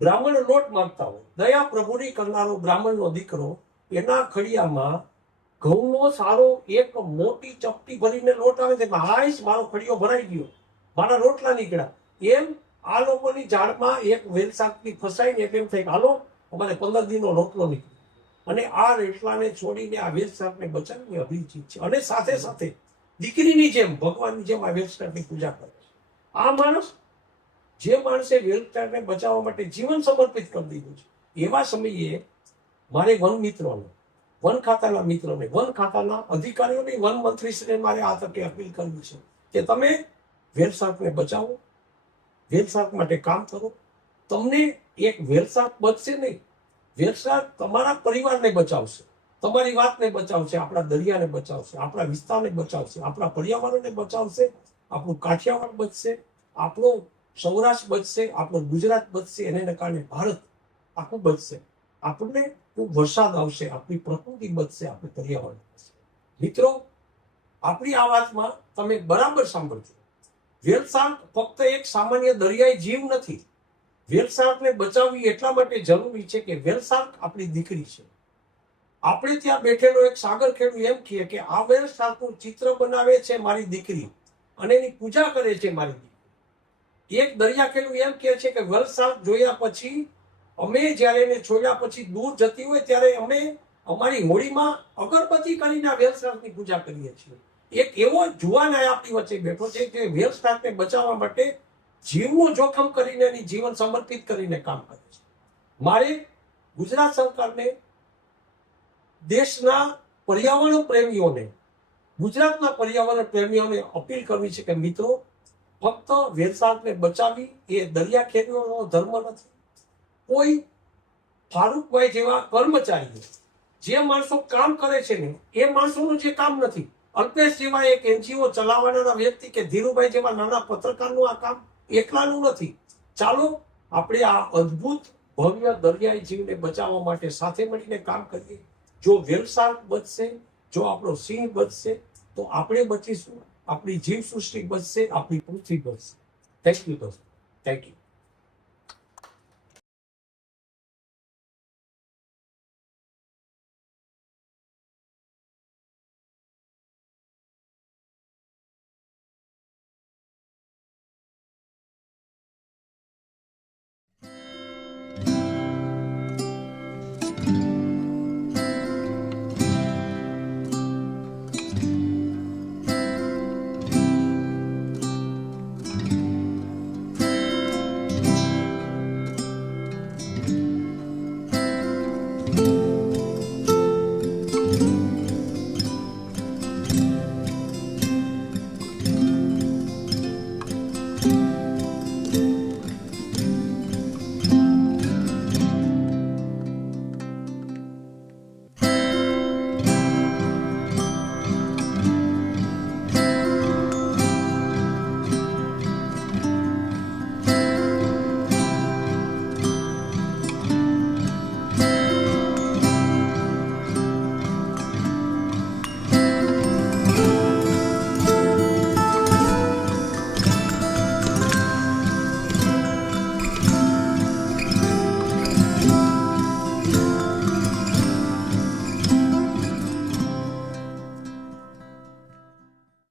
બ્રાહ્મણ લોટ માંગતા હોય, દયા પ્રભુની કરનારો બ્રાહ્મણનો દીકરો, એના ખડિયામાં ઘઉંનો સારો એક મોટી ચપટી ભરીને લોટ આવે છે, હાઈશ મારો ખડિયો ભરાઈ ગયો, મારા રોટલા નીકળ્યા. એમ આ લોકોની ઝાડમાં એક વેલસાકથી ફસાઈને એટલે એમ થાય કે હાલો અમારે 15 દિનનો રોટલો નીકળ્યો. અને આ રોટલાને છોડીને આ વેલસાકને બચાવવાની અભિજીત છે. અને સાથે સાથે દીકરીની જેમ, ભગવાનની જેમ આ વેલસાકની પૂજા કરે છે. આ માણસ, જે માણસે વેલસાકને બચાવવા માટે જીવન સમર્પિત કરી દીધું છે, એવા સમયે મારે વન મિત્રોને, વન ખાતાના મિત્રોને, વન ખાતાના અધિકારીઓને, વન મંત્રીશ્રીને મારે આ તકે અપીલ કરવી છે કે તમે વેલસાકને બચાવો, વેલસાક માટે કામ કરો. તમને એક વેલસાક બચશે નહીં, વેલસાક તમારા પરિવારને બચાવશે, તમારી વાતને બચાવશે, આપણા દરિયાને બચાવશે, આપણા વિસ્તારને બચાવશે, આપણા પર્યાવરણને બચાવશે, આપણું કાઠિયાવાડ બચશે, આપણો સૌરાષ્ટ્ર બચશે, આપણું ગુજરાત બચશે, એને કારણે ભારત આખું બચશે. આપણને ખૂબ વરસાદ આવશે, આપણી પ્રકૃતિ બચશે, આપણું પર્યાવરણ બચશે. મિત્રો, આપણી આ વાતમાં તમે બરાબર સાંભળજો, વેલસાક ફક્ત એક સામાન્ય દરિયાઈ જીવ નથી. વેલસાકને બચાવવી એટલા માટે જરૂરી છે કે વેલસાક આપણી દીકરી છે. આપણે ત્યાં બેઠેલો એક સાગર ખેડૂત એમ કહે કે આ વેલસાકનું ચિત્ર બનાવે છે મારી દીકરી અને એની પૂજા કરે છે મારી દીકરી. એક દરિયા ખેડૂત એમ કહે છે કે વેલસાક જોયા પછી અમે જ્યારે એને છોડ્યા પછી દૂર જતી હોય ત્યારે અમે અમારી હોળીમાં અગરબત્તી કરીને આ વેલસારની પૂજા કરીએ છીએ. એક એવો જુવાન આપણી વચ્ચે બેઠો છે કે વેલસારને બચાવવા માટે જીવનું જોખમ કરીને એની જીવન સમર્પિત કરીને કામ કરે છે. મારે ગુજરાત સરકારને, દેશના પર્યાવરણ પ્રેમીઓને, ગુજરાતના પર્યાવરણ પ્રેમીઓને અપીલ કરવી છે કે મિત્રો, ફક્ત વેલસારને બચાવવી એ દરિયા ખેડૂતોનો ધર્મ નથી. કોઈ ફારૂકભાઈ જેવા કર્મચારીઓ, જે માણસો કામ કરે છે ને એ માણસોનું જે કામ નથી. અલ્પેશ જેવા એક NGO ચલાવવાના વ્યક્તિ કે ધીરુભાઈ જેવા નાના પત્રકારનું આ કામ એકલાનું નથી. ચાલો આપણે આ અદ્ભુત ભવ્ય દરિયાઈ જીવને બચાવવા માટે સાથે મળીને કામ કરીએ. જો વેલસાર બચશે, જો આપણો સિંહ બચશે, તો આપણે બચીશું, આપણી જીવ સૃષ્ટિ બચશે, આપણી પૃથ્વી બચશે. થેન્ક યુ દોસ્તો, થેન્ક યુ.